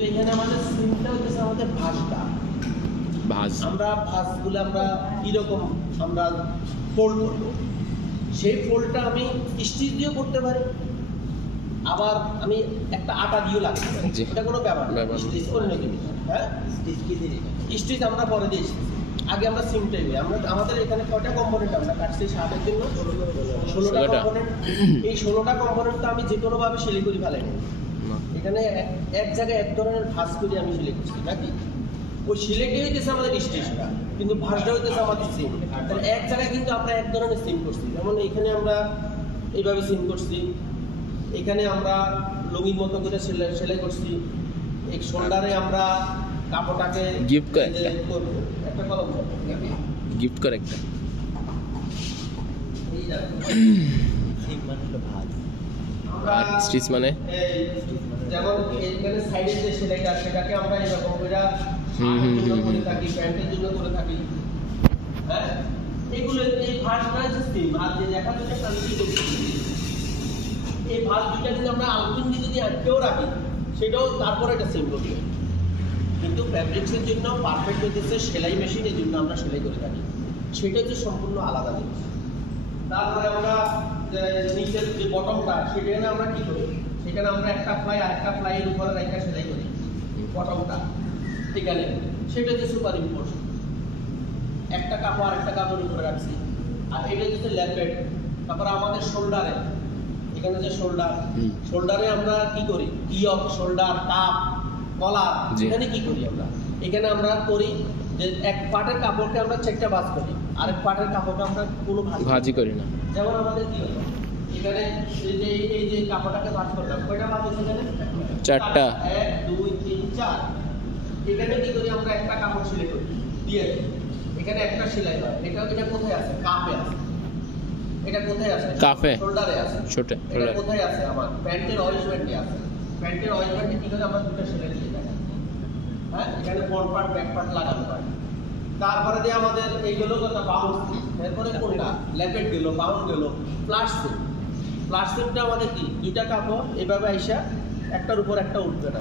কিন্তু এখানে আমাদের সিমটা হচ্ছে আমাদের ভাঁজটা। আমরা ভাঁজগুলো আমরা কীরকম আমরা ফোল্ড করবো, সেই ফোল্ডটা আমি স্টিচ দিয়েও করতে পারি, আবার আমি একটা আটা দিয়েও লাগতে পারি, এটা কোনো ব্যাপার না। স্টিচ অন্য জিনিস, হ্যাঁ স্টিচ আমরা পরে দিয়েছি, আগে আমরা সিমটাই দিই। আমাদের এখানে কয়টা কম্পোনেন্ট আমরা কাটছি শার্টের জন্য? 16টা কম্পোনেন্ট। এই 16টা কম্পোনেন্ট তো আমি যে কোনোভাবে সেলাই করি ফেলাই না, এখানে এক জায়গায় এক ধরনের ভাঁজ করে আমি সেলাই করছি নাকি, ওই সিলেটাই হইতেছে আমাদের স্টিচটা, কিন্তু ভাঁজটা হইতেছে আমাদের সিম। তাহলে এক জায়গায় কিন্তু আমরা এক ধরনের সিম করছি, যেমন এখানে আমরা এইভাবে সিম করছি, এখানে আমরা লুঙ্গির মতো করে সেলাই করছি, এই শোল্ডারে আমরা কাপড়টাকে গিফট করে একটা কলম গিফট করে একটা স্টিচ মানে যেমন এইখানে সাইডে যে সেলাইটা সেটাকে আমরা এরকম করে করে থাকি, প্যান্টের জন্য করে থাকি, হ্যাঁ এগুলো এই ভাঁজটা সিস্টেম। আর যে দেখা যাচ্ছে শান্তি এই ভাঁজ দুইটা যদি আমরা আলপিন দিয়ে যদি আটকেও রাখি সেটাও তারপরে একটা সিম করবে, কিন্তু ফ্যাব্রিক্সের জন্য পারফেক্ট হচ্ছে সেলাই মেশিনের জন্য আমরা সেলাই করে থাকি, সেটা হচ্ছে সম্পূর্ণ আলাদা জিনিস। তারপরে আমরা নিচের যে বটমটা সেখানে আমরা কি করি, সেখানে আমরা একটা ফ্লাই আরেকটা ফ্লাইয়ের উপরে রেখে সেলাই করি বটমটা, এখানে সেটা হচ্ছে সুপার ইম্পোর্ট, একটা কাপড় আরেকটা কাপড়ের উপরে রাখছি। আর এটা হচ্ছে ল্যাপেট। তারপরে আমাদের শোল্ডারে, এখানে যে শোল্ডারে আমরা কি করি, ইয়ক শোল্ডার কাপ কলার, এখানে কি করি আমরা, এখানে আমরা করি যে এক পাটের কাপড়কে আমরা চেকটা ভাঁজ করি, আরেক পাটের কাপড়কে আমরা কোনো ভাঁজি করি না। যেমন আমাদের কি হলো এখানে এই যে কাপড়টাকে ভাঁজ করলাম, কয়টা ভাঁজ হচ্ছে এখানে? 4টা। 1 2 3 4। এখানে কি করি আমরা একটা কাপড় সেলাই করি দিয়ে এখানে একটা সেলাই হয়, এটা কোথায় আছে? কাপে আছে। এটা কোথায় আছে? কাপে, শোল্ডারে আছে। ছোট এটা কোথায় আছে? আমার প্যান্টের অয়েলমেন্টে আছে। প্যান্টের অয়েলমেন্টে কি করে আমরা দুটো সেলাই দিয়ে থাকি, হ্যাঁ এখানে ফ্রন্ট পার্ট ব্যাক পার্ট লাগানো হয়। তারপরে দিয়ে আমাদের এইগুলো কথা বাউন্স, এরপরে কোনটা ল্যাপেট গেল, বাউন্ড গেল, প্লাস্টিক। প্লাস্টিকটা আমাদের কি দুইটা কাপড় এভাবে আইসা একটার উপর একটা উঠবে না,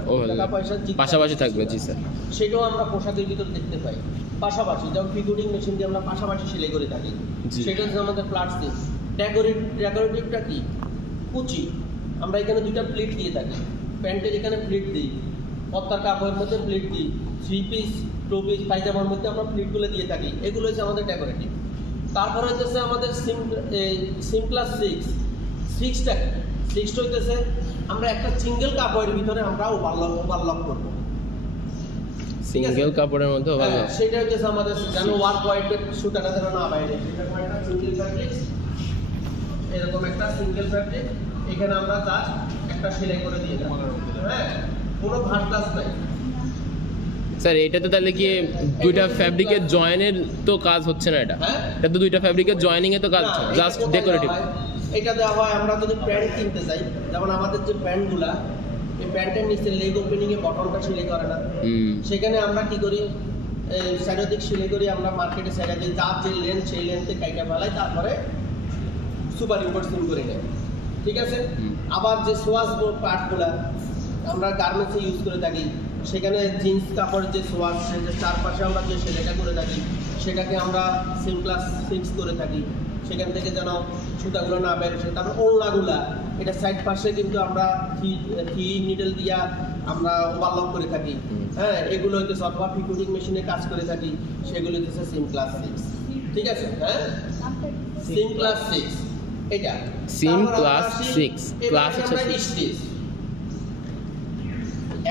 পাশাপাশি থাকবে। জি স্যার, সেটাও আমরা পোশাকের ভিতরে দেখতে পাই পাশাপাশি, যেমন ফিগুরিং মেশিন দিয়ে আমরা পাশাপাশি সেলাই করে থাকি, সেটা হচ্ছে আমাদের প্লাস্টিক। ডেকোরেটিভটা কি কুচি, আমরা এখানে দুইটা প্লেট দিয়ে থাকি, প্যান্টের এখানে প্লেট দিই, পত্তার কাপড়ের মধ্যে প্লেট দিই, 3 পিস 2 পিস পায়জামার মধ্যে আমরা প্লেটগুলো দিয়ে থাকি, এগুলো হচ্ছে আমাদের ডেকোরেটিভ। তারপরে হচ্ছে আমাদের সিম প্লাস 6টা হইতেছে আমরা একটা সিঙ্গেল কাপড়ের ভিতরে আমরা ওভারলক করব, সিঙ্গেল কাপড়ের মধ্যে ওভারলক, সেটা হচ্ছে আমাদের যেন ওয়ার্ক হোয়াইটের সুতাটা যেন না বাইরে, এরকম একটা সিঙ্গেল ফ্যাব্রিক, এরকম একটা সিঙ্গেল ফ্যাব্রিক এখানে আমরা জাস্ট একটা সেলাই করে দিয়ে দেব, হ্যাঁ কোনো ভাঁজ টাজ নাই। স্যার এটা তো তাহলে কি দুইটা ফ্যাব্রিকের জয়েনের তো কাজ হচ্ছে না, এটা তো দুইটা ফ্যাব্রিকের জয়েনিং এ তো কাজ হচ্ছে, জাস্ট ডেকোরেটিভ। এটা দেওয়া হয় আমরা যদি প্যান্ট কিনতে চাই, যেমন আমাদের যে প্যান্টগুলা, এই প্যান্টের নিচে লেগ ওপেনিং এ বটনটা সেলাই করে না, সেখানে আমরা কি করি সাইড দিক সেলাই করি, আমরা মার্কেটে সাইড দিই, যার যে লেন্থ সেই লেন্থে কাইটা ফেলাই, তারপরে সুপার ইম্পোর্ট সিম করে নেয়, ঠিক আছে। আবার যে সোয়াস পার্টগুলা আমরা গার্মেন্টসে ইউজ করে থাকি, সেখানে জিন্স কাপড়ের যে সোয়াস যে চারপাশে আমরা যে সেলাইটা করে থাকি, সেটাকে আমরা সিম প্লাস 6 করে থাকি, সেখান থেকে যেন সুতাগুলো না বেরোছে। তারপর ওড়নাগুলা, এটা সাইড পাশে কিন্তু আমরা থ্রি নিডল দিয়া আমরা ওভারলক করে থাকি, হ্যাঁ এগুলো হচ্ছে অথবা ফিকুটিং মেশিনে কাজ করে থাকি, সেগুলো হচ্ছে সিম প্লাস 6, ঠিক আছে। হ্যাঁ সিম প্লাস 6, এটা সিম প্লাস 6 প্লাস স্টিচ।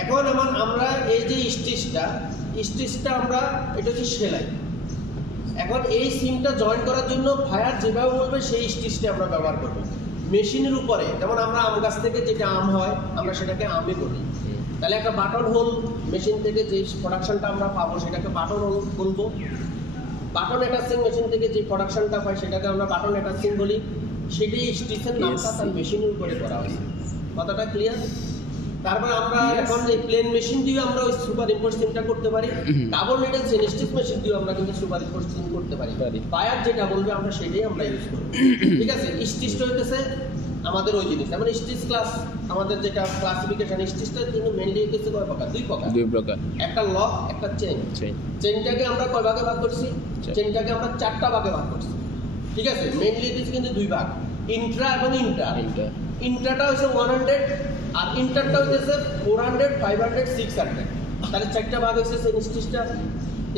এখন আমরা এই যে স্টিচটা আমরা এটা হচ্ছে সেলাই। এখন এই সিমটা জয়েন করার জন্য ভায়ার যেভাবে বলবে সেই স্টিচটা আমরা ব্যবহার করব মেশিনের উপরে। যেমন আমরা আম গাছ থেকে যেটা আম হয় আমরা সেটাকে আমে করি, তাহলে একটা বাটন হোল মেশিন থেকে যে প্রোডাকশনটা আমরা পাবো সেটাকে বাটন হোল বলবো। বাটন অ্যাটাচিং মেশিন থেকে যে প্রোডাকশনটা হয় সেটাকে আমরা বাটন অ্যাটাচিং বলি, সেটাই স্টিচের নামটা তার মেশিনের উপরে করা হয়। কথাটা ক্লিয়ার? তারপর আমরা এখন এই প্লেন মেশিন দিয়ে আমরা ওই সুপার ইম্পোর্ট সিমটা করতে পারি, ডাবল নিডল চেনস্টিচ মেশিন দিয়ে আমরা কিন্তু সুপার ইম্পোর্ট সিম করতে পারি। বায়ার যেটা বলবে আমরা সেটাই আমরা ইউজ করব, ঠিক আছে। স্টিচটা হইতেছে আমাদের ওই জিনিস যেমন স্টিচ ক্লাস, আমাদের যেটা ক্লাসিফিকেশন স্টিচটা কিন্তু মেইনলি হচ্ছে কয় প্রকার? দুই প্রকার। একটা লক, একটা চেইন। চেইনটাকে আমরা কয় ভাগে ভাগ করছি? চেইনটাকে আমরা 4টা ভাগে ভাগ করছি, ঠিক আছে? মেইনলি দিস কিন্তু 2 ভাগ, ইন্ট্রা এবং ইন্টার। ইন্ট্রাটা হচ্ছে 100 আর ইন্টারটা হচ্ছে 400, 500, 600। তাহলে 4টা ভাগ হচ্ছে চেইন স্টিচটা।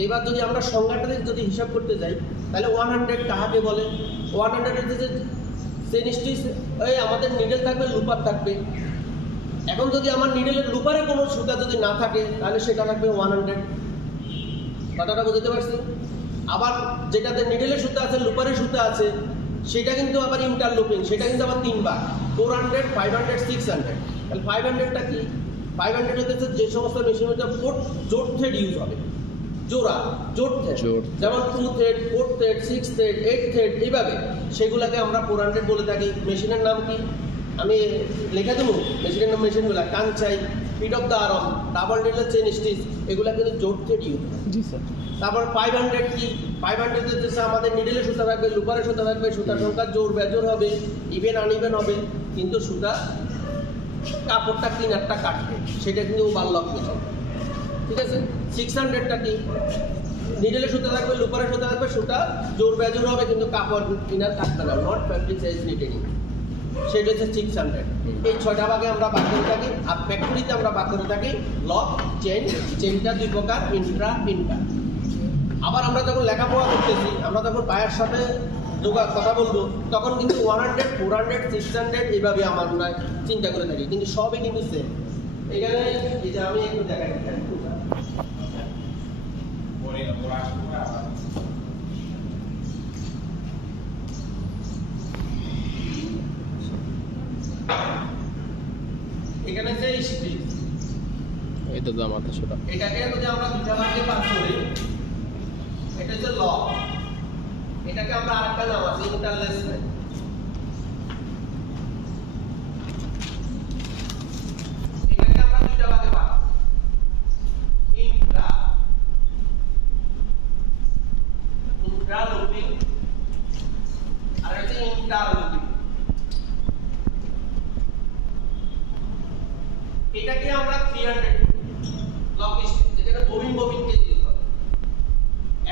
এবার যদি আমরা সংজ্ঞাটা যদি হিসাব করতে যাই তাহলে 100 কাহাকে বলে? 100 হচ্ছে চেইন স্টিচ, এই আমাদের নিডেল থাকবে, লুপার থাকবে। এখন যদি আমার নিডেলের লুপারে কোনো সুতা যদি না থাকে তাহলে সেটা থাকবে 100। কথাটা বুঝতে পারছি? আবার যেটাতে নিডেলের সুতা আছে, লুপারের সুতা আছে, সেটা কিন্তু আবার ইন্টারলুপিং, সেটা কিন্তু আবার 3 ভাগ, 400, 500, 600। তাহলে 500টা কি? 500 হচ্ছে যে সমস্ত মেশিনের মধ্যে জোট থ্রেড ইউজ হবে, জোট থ্রেড, যেমন 2 থ্রেড, 4 থ্রেড, 6 থ্রেড, 8 থ্রেড, এইভাবে সেগুলোকে আমরা 400 বলে থাকি। মেশিনের নাম কি আমি লেখা দেবো? মেশিনের নাম, মেশিনগুলো Kansai, feed off the arm, double needle chain stitch, এগুলা কিন্তু জোট থ্রেড ইউজ। জি স্যার। তারপর 500 কি? 500 হচ্ছে আমাদের নিডেলের সুতা থাকবে, লুপারের সুতা থাকবে, সুতার সংখ্যা জোর বেজোর হবে, ইভেন আনইভেন হবে, কিন্তু সুতা কাপড়টা কিনারটা কাটবে, সেটা কিন্তু ওভারলক মেশিন, ঠিক আছে? 600টা কি? নিডেলের সুতা থাকবে, লুপারের সুতা থাকবে, সুতা জোর বেজোর হবে, কিন্তু কাপড় কিনার কাটবে না, নট ফ্যাব্রিক সাইজ নিটেনিং, সেটা হচ্ছে 600। এই 6টা ভাগে আমরা ভাগ করে থাকি। আর ফ্যাক্টরিতে আমরা ভাগ করে থাকি লক, চেইন। চেইনটা 2 প্রকার, ইন্ট্রা, ইন্টার। আবার আমরা যখন লেখাপড়া করতেছি, আমরা যখন বায়ের সাথে কথা বলবো, তখন কিন্তু 100, 400, 600 এইভাবে আমরা চিন্তা করে থাকি, কিন্তু সবই কিন্তু সেম। এখানে এই যে আমি একটু দেখাই, এখানে যে স্ট্রিচ, এটা তো মাথা ছোট, এটাকে যদি আমরা 2টা ভাগে ভাগ করি, এটা হচ্ছে লক, এটাকে আমরা আরেকটা নাম আছে ইন্টারলেসমেন্ট। এটাকে আমরা 2টা ভাগে ভাগ, ইন্ট্রালুপিং আর হচ্ছে ইন্টারলুপিং। এটাকে আমরা 300 লক স্টিচ, যেটা ববিনকে ইউজ হবে।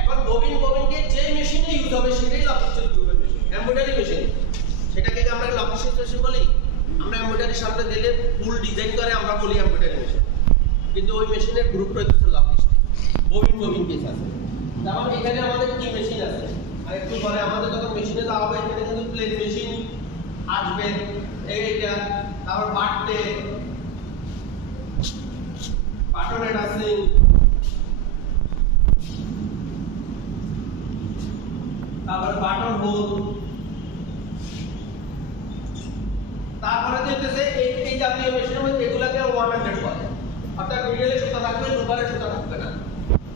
এখন ববিনকে যে মেশিনে ইউজ হবে সেটাই লক স্টিচ গ্রুপের মেশিন, এমব্রয়ডারি মেশিন। সেটাকে কি আমরা লক স্টিচ মেশিন বলি? আমরা এমব্রয়ডারির সামনে দিলে ফুল ডিজাইন করে আমরা বলি এমব্রয়ডারি মেশিন, কিন্তু ওই মেশিনের গ্রুপটা হচ্ছে লক স্টিচ, ববিন কেস আছে। যেমন এখানে আমাদের কি মেশিন আছে, আর একটু পরে আমাদের যখন মেশিনে যাওয়া হবে, এখানে কিন্তু প্লেট মেশিন আসবে, এইটা, তারপর বাটতে বাটনের আছে, তারপর বাটন হোল, তারপরে যেতেছে এই জাতীয় মেশিনের মধ্যে এগুলাকে 100 বলে, অর্থাৎ নিডেলে সুতা থাকবে, লুপারে সুতা থাকবে না।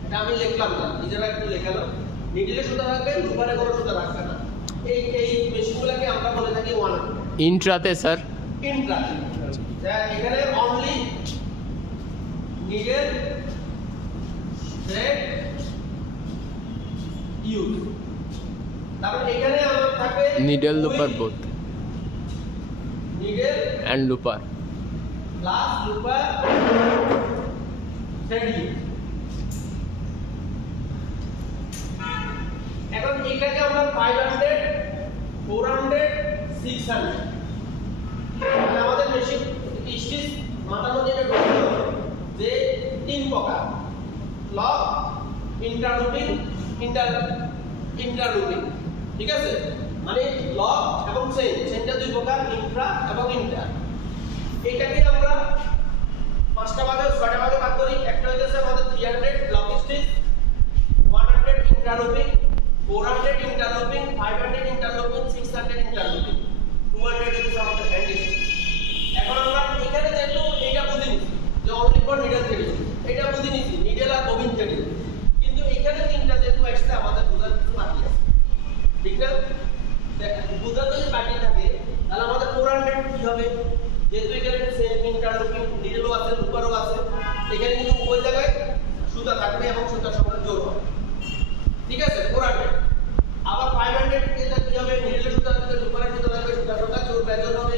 এটা আমি লিখলাম না, নিজেরা একটু লেখালাম, নিডেলে সুতা থাকবে, লুপারে কোনো সুতা থাকবে না। এই মেশিনগুলোকে আমরা বলে থাকি 100। ইন্ট্রাতে স্যার, ইন্ট্রাতে এখানে অনলি নিডেল থ্রেড ইউজ। তারপর এখানে আমার থাকে needle looper both, needle and looper plus looper thread use. এখন এটাকে আমরা 500, 400, 600, মানে আমাদের মেশিন স্টিচ মাথার মধ্যে এটা ঢুকতে হবে যে 3 প্রকার, লক, ইন্টারলুপিং, ইন্টারলুপিং, ঠিক আছে? মানে লক এবং চেইনটা 2 প্রকার, ইন্ট্রা এবং ইন্টার। এটাকে আমরা 5টা ভাগে, 6টা ভাগে ভাগ করি। একটা হচ্ছে আমাদের 300 লক স্টিচ, 100 ইন্টারলুপিং, 400 ইন্টারলুপিং, 500 ইন্টারলুপিং, 600 ইন্টারলুপিং, 200 হচ্ছে আমাদের হ্যান্ড স্টিচ। এখন আমরা এখানে যেহেতু এটা বুঝে নিছি যে অনলি ফর নিডেল থ্রেড, এটা বুঝে নিছি নিডেল আর ববিন থ্রেড, কিন্তু এখানে 3টা যেহেতু আসছে আমাদের বোঝার কিছু বাকি আছে, ঠিক না? বোঝার যদি বাকি থাকে তাহলে আমাদের 400 কি হবে? যেহেতু এখানে সেম ইন্টারলুপিং, নিডেলও আছে, লুপারও আছে, এখানে কিন্তু ওই জায়গায় সুতা থাকবে এবং সুতার সংখ্যা জোর হবে, ঠিক আছে? 400। আবার 500 এটা কি হবে? নিডেলের সুতা থাকবে, লুপারের সুতা থাকবে, সুতার সংখ্যা জোর বেজোর হবে,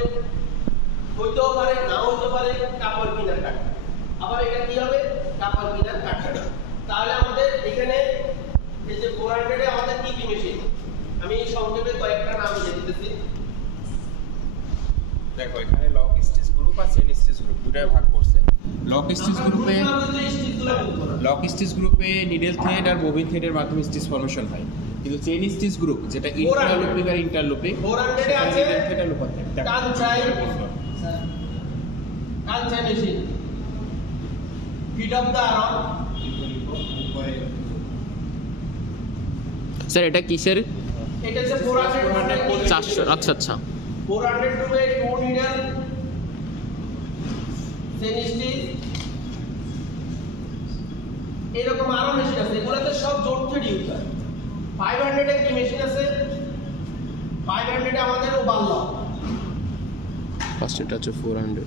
কাপড় কিনার কাটবে। তাহলে আমাদের এখানে এই যে 400 এ আমাদের কি কি মেশিন, আমি সংক্ষেপে কয়েকটা নাম দিয়ে দিতেছি। দেখো এখানে লক স্টিচ গ্রুপ আর চেইন স্টিচ গ্রুপ দুটাই ভাগ করছে। লক স্টিচ গ্রুপে নিডল থ্রেড আর ববিন থ্রেডের মাধ্যমে স্টিচ ফরমেশন হয়, কিন্তু চেইন স্টিচ গ্রুপ যেটা ইন্টারলুপিং আর ইন্টারলুপিং 400 এ আছে থ্রেড আর looper thread. Kansai machine, feed of the arm. Sir এটা কিসের? এটা হচ্ছে 400 400। আচ্ছা আচ্ছা। 400 রুপে 2 নিডল চেইন স্টিচ, এরকম আরো মেশিন আছে, এগুলোতে সব জোট থ্রেড ইউজ হয়। 500 এ কি মেশিন আছে? 500 এ আমাদের ওভারলক, ফার্স্ট এটা হচ্ছে 400।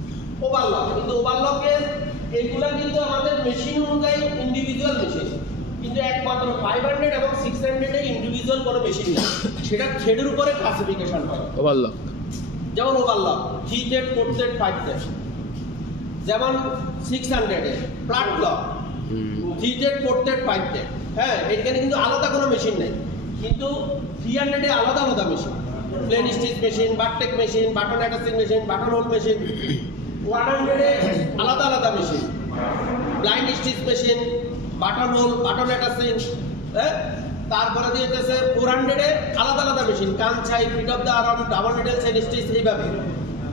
ওভারলক, কিন্তু ওভারলকে এগুলা কিন্তু আমাদের মেশিন অনুযায়ী ইন্ডিভিজুয়াল মেশিন, কিন্তু একমাত্র 500 এবং 600 এ ইন্ডিভিজুয়াল কোনো মেশিন নেই, সেটা থ্রেডের উপরে ক্লাসিফিকেশন হয়। ওভারলক যেমন ওভারলক 3 থ্রেড 4 থ্রেড 5 থ্রেড, যেমন 600 এ flat lock 3 thread 4 thread 5 thread. হ্যাঁ, এখানে কিন্তু আলাদা কোনো মেশিন নেই, কিন্তু 300 এ আলাদা আলাদা machine, plain stitch machine, bartack machine, button attaching machine, button hole machine. 100 এ আলাদা আলাদা machine, blind stitch machine, button hole, button attaching. হ্যাঁ, তারপরে দিয়েছে 400 এ আলাদা আলাদা machine, Kansai, feed of the arm, double needle chain stitch, এইভাবে।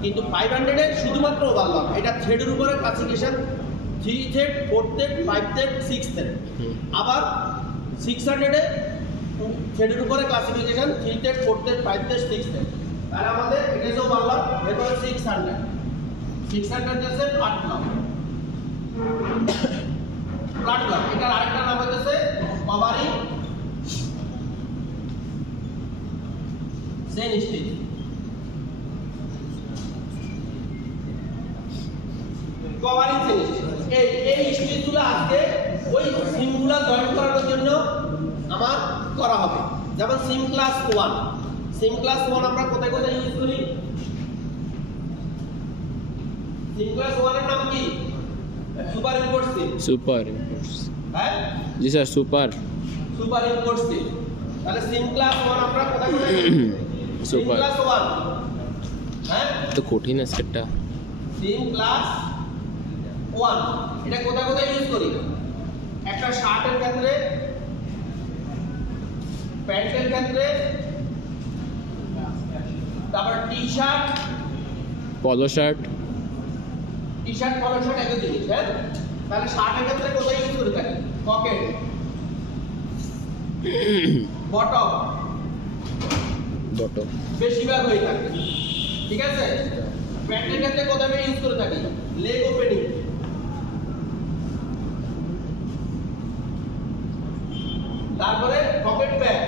কিন্তু 500 এ শুধুমাত্র ওভারলক, এটা থ্রেডের উপরে classification 3 thread 4 thread 5 thread 6 thread. আবার 600 এ থ্রেডের উপরে classification 3 thread 4 thread 5 thread 6 thread. আর আমাদের এটা যে ওভারলক, এরপরে 600 হচ্ছে ফ্ল্যাট লক। ফ্ল্যাট লক এটার আরেকটা নাম হচ্ছে covering chain stitch. Covering chain stitch, এই স্টিচগুলো আজকে ওই সিমগুলো জয়েন করানোর জন্য আমার করা হবে। যেমন সিম ক্লাস 1, সিম ক্লাস 1 আমরা কোথায় কোথায় ইউজ করি? সিম ক্লাস 1 এর নাম কি? Super import seam. Super imports. হ্যাঁ জি স্যার, সুপার ইম্পোর্ট সিম। তাহলে সিম ক্লাস 1 আমরা কোথায় কোথায় সিম সুপার ক্লাস 1, হ্যাঁ তো কঠিন আছে এটা। সিম ক্লাস 1 এটা কোথায় কোথায় ইউজ করি? একটা শার্টের ক্ষেত্রে, প্যান্টের ক্ষেত্রে, তারপর টি-শার্ট, পলো শার্ট, পলো শার্ট একই জিনিস। হ্যাঁ, তাহলে শার্টের ক্ষেত্রে কোথায় ইউজ করে থাকি? পকেট, বটম বেশিরভাগ হয়ে থাকে, ঠিক আছে? প্যান্টের ক্ষেত্রে কোথায় ইউজ করে থাকি? লেগ ওপেনিং, তারপরে পকেট ব্যাগ,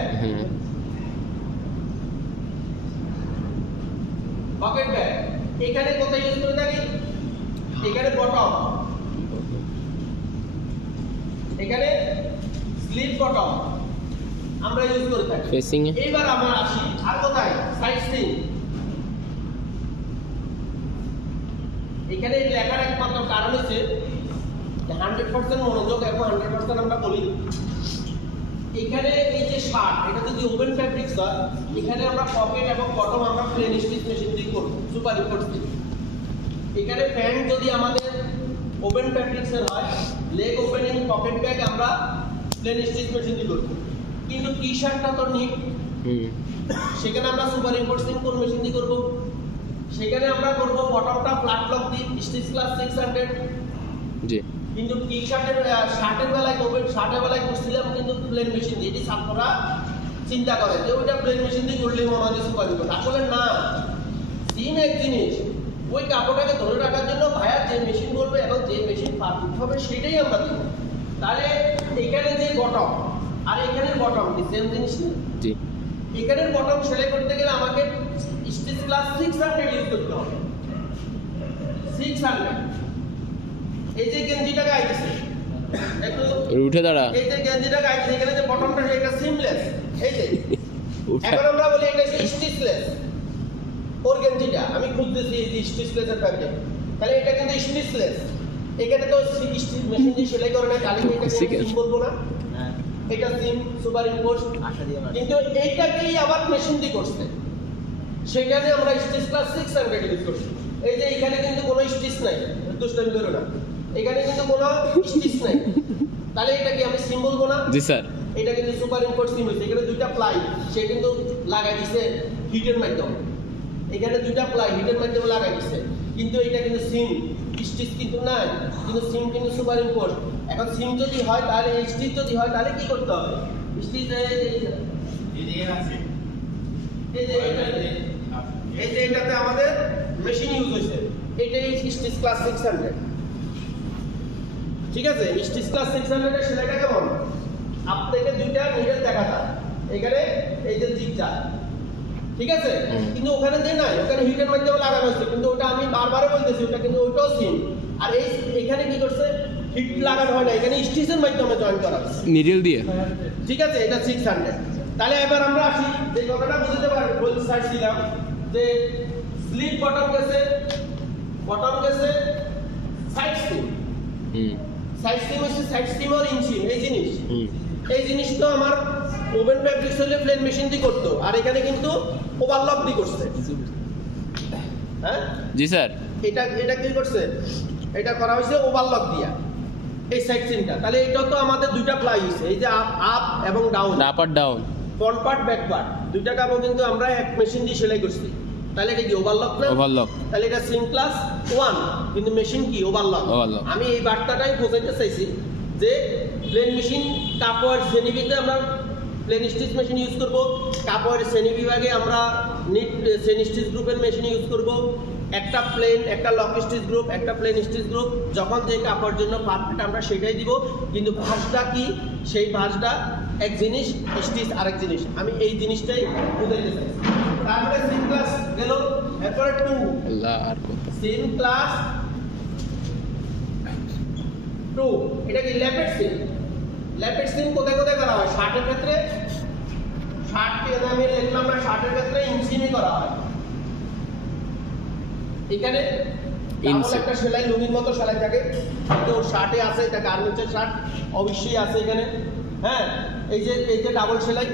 এখানে কোথায় ইউজ করে থাকি? এখানে বটম, এখানে স্লিপ বটম আমরা ইউজ করে থাকি। ফেসিং এ এইবার আমরা আসি আর কোথায়? সাইড সিম। এখানে লেখার একমাত্র কারণ হচ্ছে 100% মনোযোগ এবং 100% আমরা বলি। এখানে এই যে শার্ট, এটা যদি ওপেন ফ্যাব্রিক্স হয়, এখানে আমরা পকেট এবং বটম আমরা প্লেন স্টিচ মেশিন দিয়ে করব, সুপার ইম্পোর্ট দিয়ে। এখানে প্যান্ট যদি আমাদের ওপেন ফ্যাব্রিক্সের হয়, লেগ ওপেনিং, পকেট ব্যাগ আমরা প্লেন স্টিচ মেশিন দিয়ে করব। কিন্তু টি-শার্টটা তো নিট, সেখানে আমরা সুপার ইম্পোর্ট কোন মেশিন দিয়ে করব? সেখানে আমরা করব বটমটা ফ্ল্যাট লক দিয়ে, স্টিচ ক্লাস 600। জি, কিন্তু টি-শার্টের শার্টের বেলায় শার্টের বেলায় করছিলাম কিন্তু প্লেন মেশিন দিয়ে। এটি ছাত্ররা চিন্তা করে যে ওইটা প্লেন মেশিন দিয়ে করলেই মনে হয় সুপার ইম্পোর্ট। আসলে না, সিম এক জিনিস, ওই কাপড়টাকে ধরে রাখার জন্য ভাইয়া যে মেশিন বলবে এবং যে মেশিন পারফেক্ট হবে সেটাই আমরা দিব। তাহলে এখানে যে বটম আর এখানের বটম কি সেম জিনিস না? জি, এখানের বটম সেলাই করতে গেলে আমাকে স্টিচ ক্লাস 600 ইউজ করতে হবে। 600 এই যে গেঞ্জিটাকে আইতেছে একটু উঠে দাঁড়া, এই যে গেঞ্জিটাকে আইতেছে, এখানে যে বটমটা এটা সিমলেস, এই যে এখন আমরা বলি এটা স্টিচলেস। ওর গেঞ্জিটা আমি খুলতেছি এই যে স্টিচলেস এর ফ্যাব্রিক, তাহলে এটা কিন্তু স্টিচলেস। এখানে তো মেশিন দিয়ে সেলাই করে না, কালি এটাকে সিম বলবো না, এটা সিম সুপার ইম্পোজ, কিন্তু এইটাকেই আবার মেশিন দিয়ে করছে, সেখানে আমরা স্টিচ ক্লাস 600 ইউজ করছি। এই যে এখানে কিন্তু কোনো স্টিচ নাই, দুষ্টামি করো না, এখানে কিন্তু কোনো স্টিচ নাই, তাহলে এটা কি আমি সিম বলবো না? জি স্যার। এটা কিন্তু সুপার ইম্পোর্ট সিম হয়েছে, এখানে দুইটা প্লাই সে কিন্তু লাগাই দিছে হিটের মাধ্যমে, এখানে দুইটা প্লাই হিটের মাধ্যমে লাগাই দিছে, কিন্তু এটা কিন্তু সিম স্টিচ কিন্তু নাই, কিন্তু সিম কিন্তু সুপার ইম্পোর্ট। এখন সিম যদি হয় তাহলে স্টিচ যদি হয় তাহলে কি করতে হবে? স্টিচ এই যে এটাতে আমাদের মেশিন ইউজ হয়েছে, এটাই স্টিচ ক্লাস 600, ঠিক আছে? স্টিচ ক্লাস 600 এর সেলাইটা কেমন? আপনাকে দুইটা নিডল দেখাতা, এখানে এই যে জিগজা, ঠিক আছে, কিন্তু ওখানে দেয় নাই, ওখানে হিটের মাধ্যমে লাগানো হয়েছে, কিন্তু ওটা আমি বারবারই বলতেছি ওটা কিন্তু ওইটাও সিম। আর এই এখানে কি করছে, হিট লাগানো হয় না, এখানে স্টিচের মাধ্যমে জয়েন করা হচ্ছে নিডল দিয়ে, ঠিক আছে? এটা 600। তাহলে এবার আমরা আসি যে কথাটা বুঝতে পারবো, বলতে চাইছিলাম যে স্লিপ বটম গেছে সাইড সিম, সাইড সিম হচ্ছে সাইড সিম আর ইঞ্চিম, এই জিনিস তো আমার ওভেন ফ্যাব্রিক্স হলে প্লেন মেশিন দিয়ে করতো, আর এখানে কিন্তু ওভারলক দিয়ে করছে, হ্যাঁ জি স্যার। এটা কি করছে, এটা করা হয়েছে ওভারলক দিয়া এই সাইড সিমটা। তাহলে এটা তো আমাদের দুইটা প্লাই হয়েছে, এই যে আপ এবং ডাউন, আপ আর down, front part back part দুইটা কাপড় কিন্তু আমরা এক মেশিন দিয়ে সেলাই করছি, তাহলে এটা কি ওভারলক না? ওভারলক। তাহলে এটা সিম ক্লাস 1, কিন্তু মেশিন কি ওভারলক। আমি এই বার্তাটাই বোঝাইতে চাইছি যে প্লেন মেশিন কাপড় শ্রেণী বিভাগে আমরা প্লেন স্টিচ মেশিন ইউজ করব, কাপড় শ্রেণী বিভাগে আমরা নিট শ্রেণী স্টিচ গ্রুপের মেশিন ইউজ করব, একটা প্লেন একটা লক স্টিচ গ্রুপ একটা প্লেন স্টিচ গ্রুপ, যখন যে কাপড়ের জন্য পারফেক্ট আমরা সেটাই দিব, কিন্তু ভাঁজটা কি সেই ভাঁজটা এক জিনিস, স্টিচ আরেক জিনিস, আমি এই জিনিসটাই বুঝাইতে চাইছি। তারপরে সিম ক্লাস গেল, এরপরে 2 আল্লাহ আর কত সিম ক্লাস 2, এটা কি ল্যাপেট সিম। ল্যাপেট সিম কোথায় কোথায় করা হয়? শার্টের ক্ষেত্রে, শার্টকে আমি লিখলাম না, শার্টের ক্ষেত্রে ইনসিমই করা হয়। এখানে ডাবল একটা সেলাই, লুঙ্গির মতো সেলাই থাকে, কিন্তু শার্টে আছে, এটা গার্মেন্টসের শার্ট অবশ্যই আছে এখানে, হ্যাঁ। এই যে ডাবল সেলাই,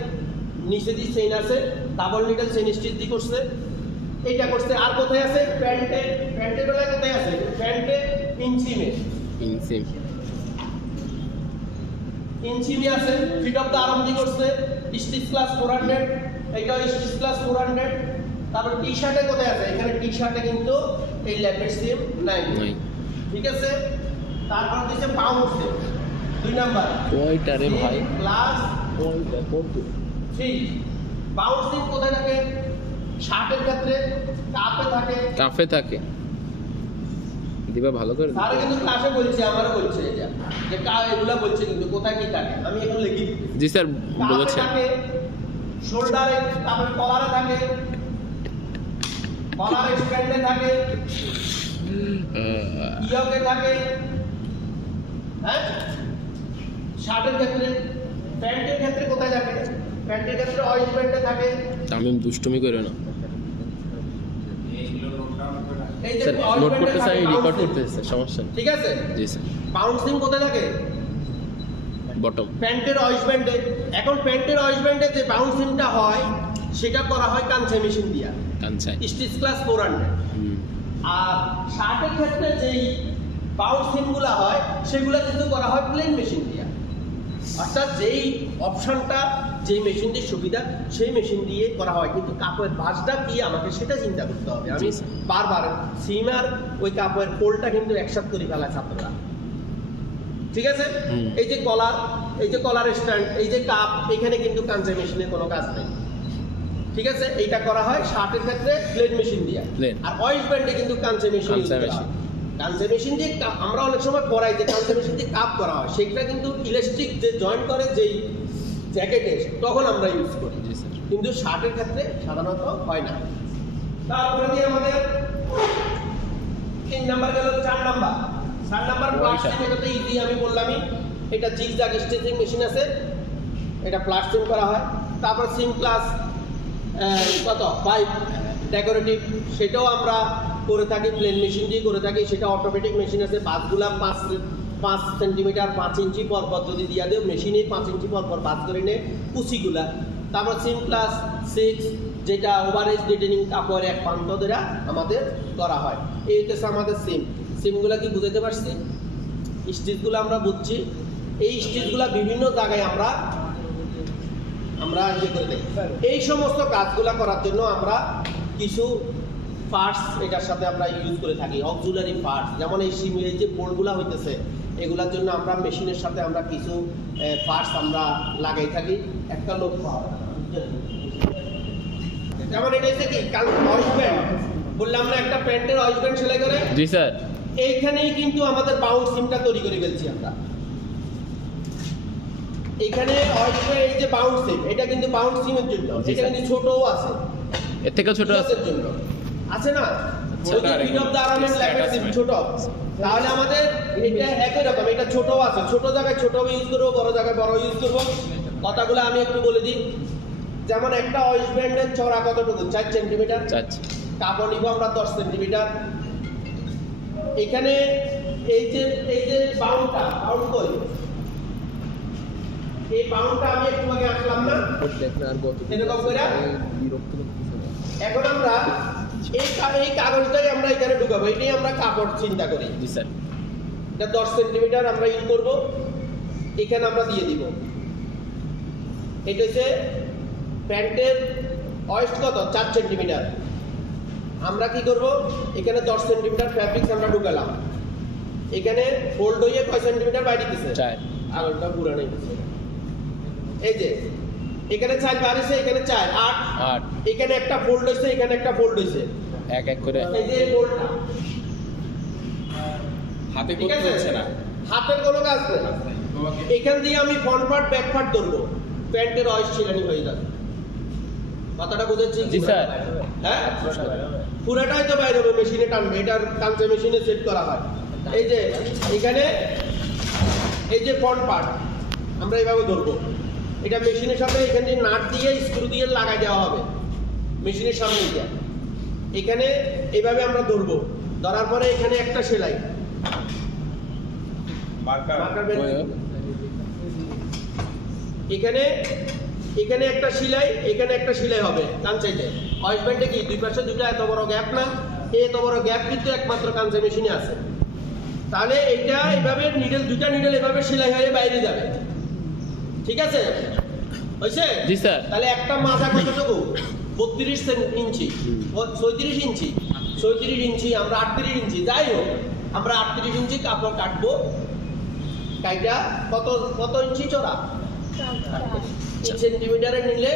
নিচে দিয়ে চেইন আছে, ডাবল নিডল চেইন স্টিচ দিয়ে করছে, এইটা করছে। আর কোথায় আছে? প্যান্টের বেলায় কোথায় আছে? প্যান্টে ইনসিমে আছে, ফিট অফ দ্য আর্ম দিয়ে করছে, স্টিচ ক্লাস 400, এইটা স্টিচ ক্লাস 400। তারপর টি শার্টে কোথায় আছে? এখানে টি শার্টে কিন্তু এই ল্যাপেট সিম নাই, ঠিক আছে। তারপর দিচ্ছে বাউন্ড সিম 2 নাম্বার, ওইটা রে ভাই ক্লাস ওইটা কত 3। বাউন্ড সিম কোথায় থাকে? শার্টের ক্ষেত্রে কাপে থাকে, দিবা ভালো করে স্যার কিন্তু ক্লাসে বলছে, আমারও বলছে এটা যে এগুলা বলছে, কিন্তু কোথায় কি থাকে আমি এখন লিখি দিচ্ছি। জি স্যার বলেছেন। থাকে শোল্ডারে, তারপরে কলারে থাকে, কলার স্ট্যান্ডে থাকে, ইয়কে থাকে, হ্যাঁ। শার্টের ক্ষেত্রে, প্যান্টের ক্ষেত্রে কোথায় থাকে? প্যান্টের ক্ষেত্রে ওয়েস্টব্যান্ডে থাকে। আমি দুষ্টুমি করে না এই যে স্যার, নোট করতে চাই, রেকর্ড করতে চাই, সমস্যা নেই, ঠিক আছে। জি স্যার। বাউন্সিং কোথায় থাকে? বটম, প্যান্টের ওয়েস্টব্যান্ডে। এখন প্যান্টের ওয়েস্টব্যান্ডে যে বাউন্সিংটা হয় সেটা করা হয় কাঞ্চাই মেশিন দিয়া, কাঞ্চাই স্টিচ ক্লাস 400। আর শার্টের ক্ষেত্রে যেই বাউন্সিংগুলো হয় সেগুলো কিন্তু করা হয় প্লেন মেশিন দিয়া, অর্থাৎ যেই অপশনটা যেই মেশিন দিয়ে সুবিধা সেই মেশিন দিয়ে করা হয়, কিন্তু কাপড়ের ভাঁজটা কি আমাকে সেটা চিন্তা করতে হবে। আমি বারবার সিম আর ওই কাপড়ের ফোল্ডটা কিন্তু একসাথে করে ফেলায় ছাত্ররা, ঠিক আছে। এই যে কলার স্ট্যান্ড, এই যে কাপ, এখানে কিন্তু কাঞ্চাই মেশিনের কোনো কাজ নেই, ঠিক আছে। এইটা করা হয় শার্টের ক্ষেত্রে প্লেন মেশিন দিয়ে, আর ওয়েস্টব্যান্ডে কিন্তু কাঞ্চাই মেশিন ইউজ করা হয়। কাঞ্চাই মেশিন দিয়ে আমরা অনেক সময় পড়াই যে কাঞ্চাই মেশিন দিয়ে কাপ করা হয়, সেটা কিন্তু ইলাস্টিক যে জয়েন্ট করে যেই জ্যাকেটে, তখন আমরা ইউজ করি, কিন্তু শার্টের ক্ষেত্রে সাধারণত হয় না। তারপরে দিয়ে আমাদের 3 নাম্বার গেল, 4 নাম্বার প্লাস্টিক। এটাতে ইজি আমি বললামই, এটা জিগজ্যাগ স্টিচিং মেশিন আছে, এটা প্লাস্টিক করা হয়। তারপর সিম ক্লাস কত 5 ডেকোরেটিভ, সেটাও আমরা করে থাকি প্লেন মেশিন দিয়ে করে থাকি, সেটা অটোমেটিক মেশিন আছে। বাসগুলা 5 সেন্টিমিটার 5 ইঞ্চি পর পর যদি দিয়া দেও, মেশিনে 5 ইঞ্চি পর পর বাস করে নেয় কুচিগুলা। তারপর সিম ক্লাস 6 যেটা ওভারেজ ডিটেনিং কাপড় এক প্রান্ত ধরে আমাদের করা হয়। এই হচ্ছে আমাদের সিমগুলা কি বুঝাইতে পারছি? স্টিচগুলো আমরা বুঝছি। এই স্টিচগুলা বিভিন্ন জায়গায় আমরা ইয়ে করে দেই। এই সমস্ত কাজগুলা করার জন্য আমরা কিছু পার্টস এটার সাথে আমরা ইউজ করে থাকি, অক্সিলারি পার্টস। যেমন এই সিমের যে বোল্টগুলা হইতেছে, এগুলার জন্য আমরা মেশিনের সাথে আমরা কিছু পার্টস আমরা লাগাই থাকি। একটা লোক যেমন এটা হচ্ছে কি ওয়েস্টব্যান্ড, বললাম না একটা প্যান্টের ওয়েস্টব্যান্ড সেলাই করে। জি স্যার। এইখানেই কিন্তু আমাদের বাউন্ড সিমটা তৈরি করে ফেলছি আমরা। এখানে এই যে বাউন্ড সিম, এটা কিন্তু বাউন্ড সিমের জন্য, এটা কিন্তু ছোটও আছে, এর থেকে ছোট আছে জন্য আছে না, ওই যে ফিট অফ দা আর্মের ল্যাপের সিম ছোট। তাহলে আমাদের এটা একই রকম, এটা ছোটও আছে, ছোট জায়গায় ছোট ইউজ করব, বড় জায়গায় বড় ইউজ করব। কথাগুলো আমি একটু বলে দিই। যেমন একটা ওয়েস্টব্যান্ডের চওড়া কতটুকু? 4 সেন্টিমিটার। কাপড় নিব আমরা 10 সেন্টিমিটার। এখানে এই যে বাউন্ড কই, এই বাউন্ডটা আমি একটু আগে আসলাম না, এরকম করে। এখন আমরা এই কাগজটাই আমরা এখানে ঢুকাবো, এটাই আমরা কাপড় চিন্তা করি। জি স্যার। এটা 10 সেন্টিমিটার আমরা ইউজ করব, এখানে আমরা দিয়ে দিব। এটা হচ্ছে প্যান্টের ওয়েস্ট কত? 4 সেন্টিমিটার। আমরা কি করব, এখানে 10 সেন্টিমিটার ফ্যাব্রিক্স আমরা ঢুকালাম, এখানে ফোল্ড হয়ে কয় সেন্টিমিটার বাইরে দিতেছে? 4। আগলটা পুরো নেই, এই যে এখানে 4 বাড়িছে, এখানে 4 8, এখানে একটা ফোল্ড হইছে, এখানে একটা ফোল্ড হইছে, এক এক করে। এই যে ফোল্ডটা হাতে করতে হচ্ছে না, হাতের কোনো কাজ নেই। এখান দিয়ে আমি ফ্রন্ট পার্ট ব্যাক পার্ট ধরবো, প্যান্টের ওয়েস্ট ছিলানি হয়ে যাবে। কথাটা বুঝেছি? জি স্যার। হ্যাঁ, পুরোটাই তো বাইরে হবে, মেশিনে টানবে, এটার কাঁচা মেশিনে সেট করা হয়। এই যে এখানে এই যে ফ্রন্ট পার্ট আমরা এইভাবে ধরবো, এটা মেশিনের সাথে এখান দিয়ে নাট দিয়ে স্ক্রু দিয়ে লাগাই দেওয়া হবে মেশিনের সামনে দিয়ে। এখানে এইভাবে আমরা ধরবো, ধরার পরে এখানে একটা সেলাই এখানে একটা সেলাই, এখানে একটা সেলাই হবে কাঁচাইতে। ওয়েস্টব্যান্ডে কি দুই পাশে দুটো এত বড় গ্যাপ না? এত বড় গ্যাপ কিন্তু একমাত্র কাঁচা মেশিনে আছে। তাহলে এটা এইভাবে নিডেল, দুইটা নিডেল এভাবে সেলাই হয়ে বাইরে যাবে। ঠিক আছে, হয়েছে? জি স্যার। তাহলে একটা মাজা কতটুকু? 32 ইঞ্চি, 36 ইঞ্চি, 36 ইঞ্চি, আমরা 38 ইঞ্চি, যাই হোক আমরা 38 ইঞ্চি কাপড় কাটবো। কাইটা কত ইঞ্চি চড়া? 3 সেন্টিমিটারে নিলে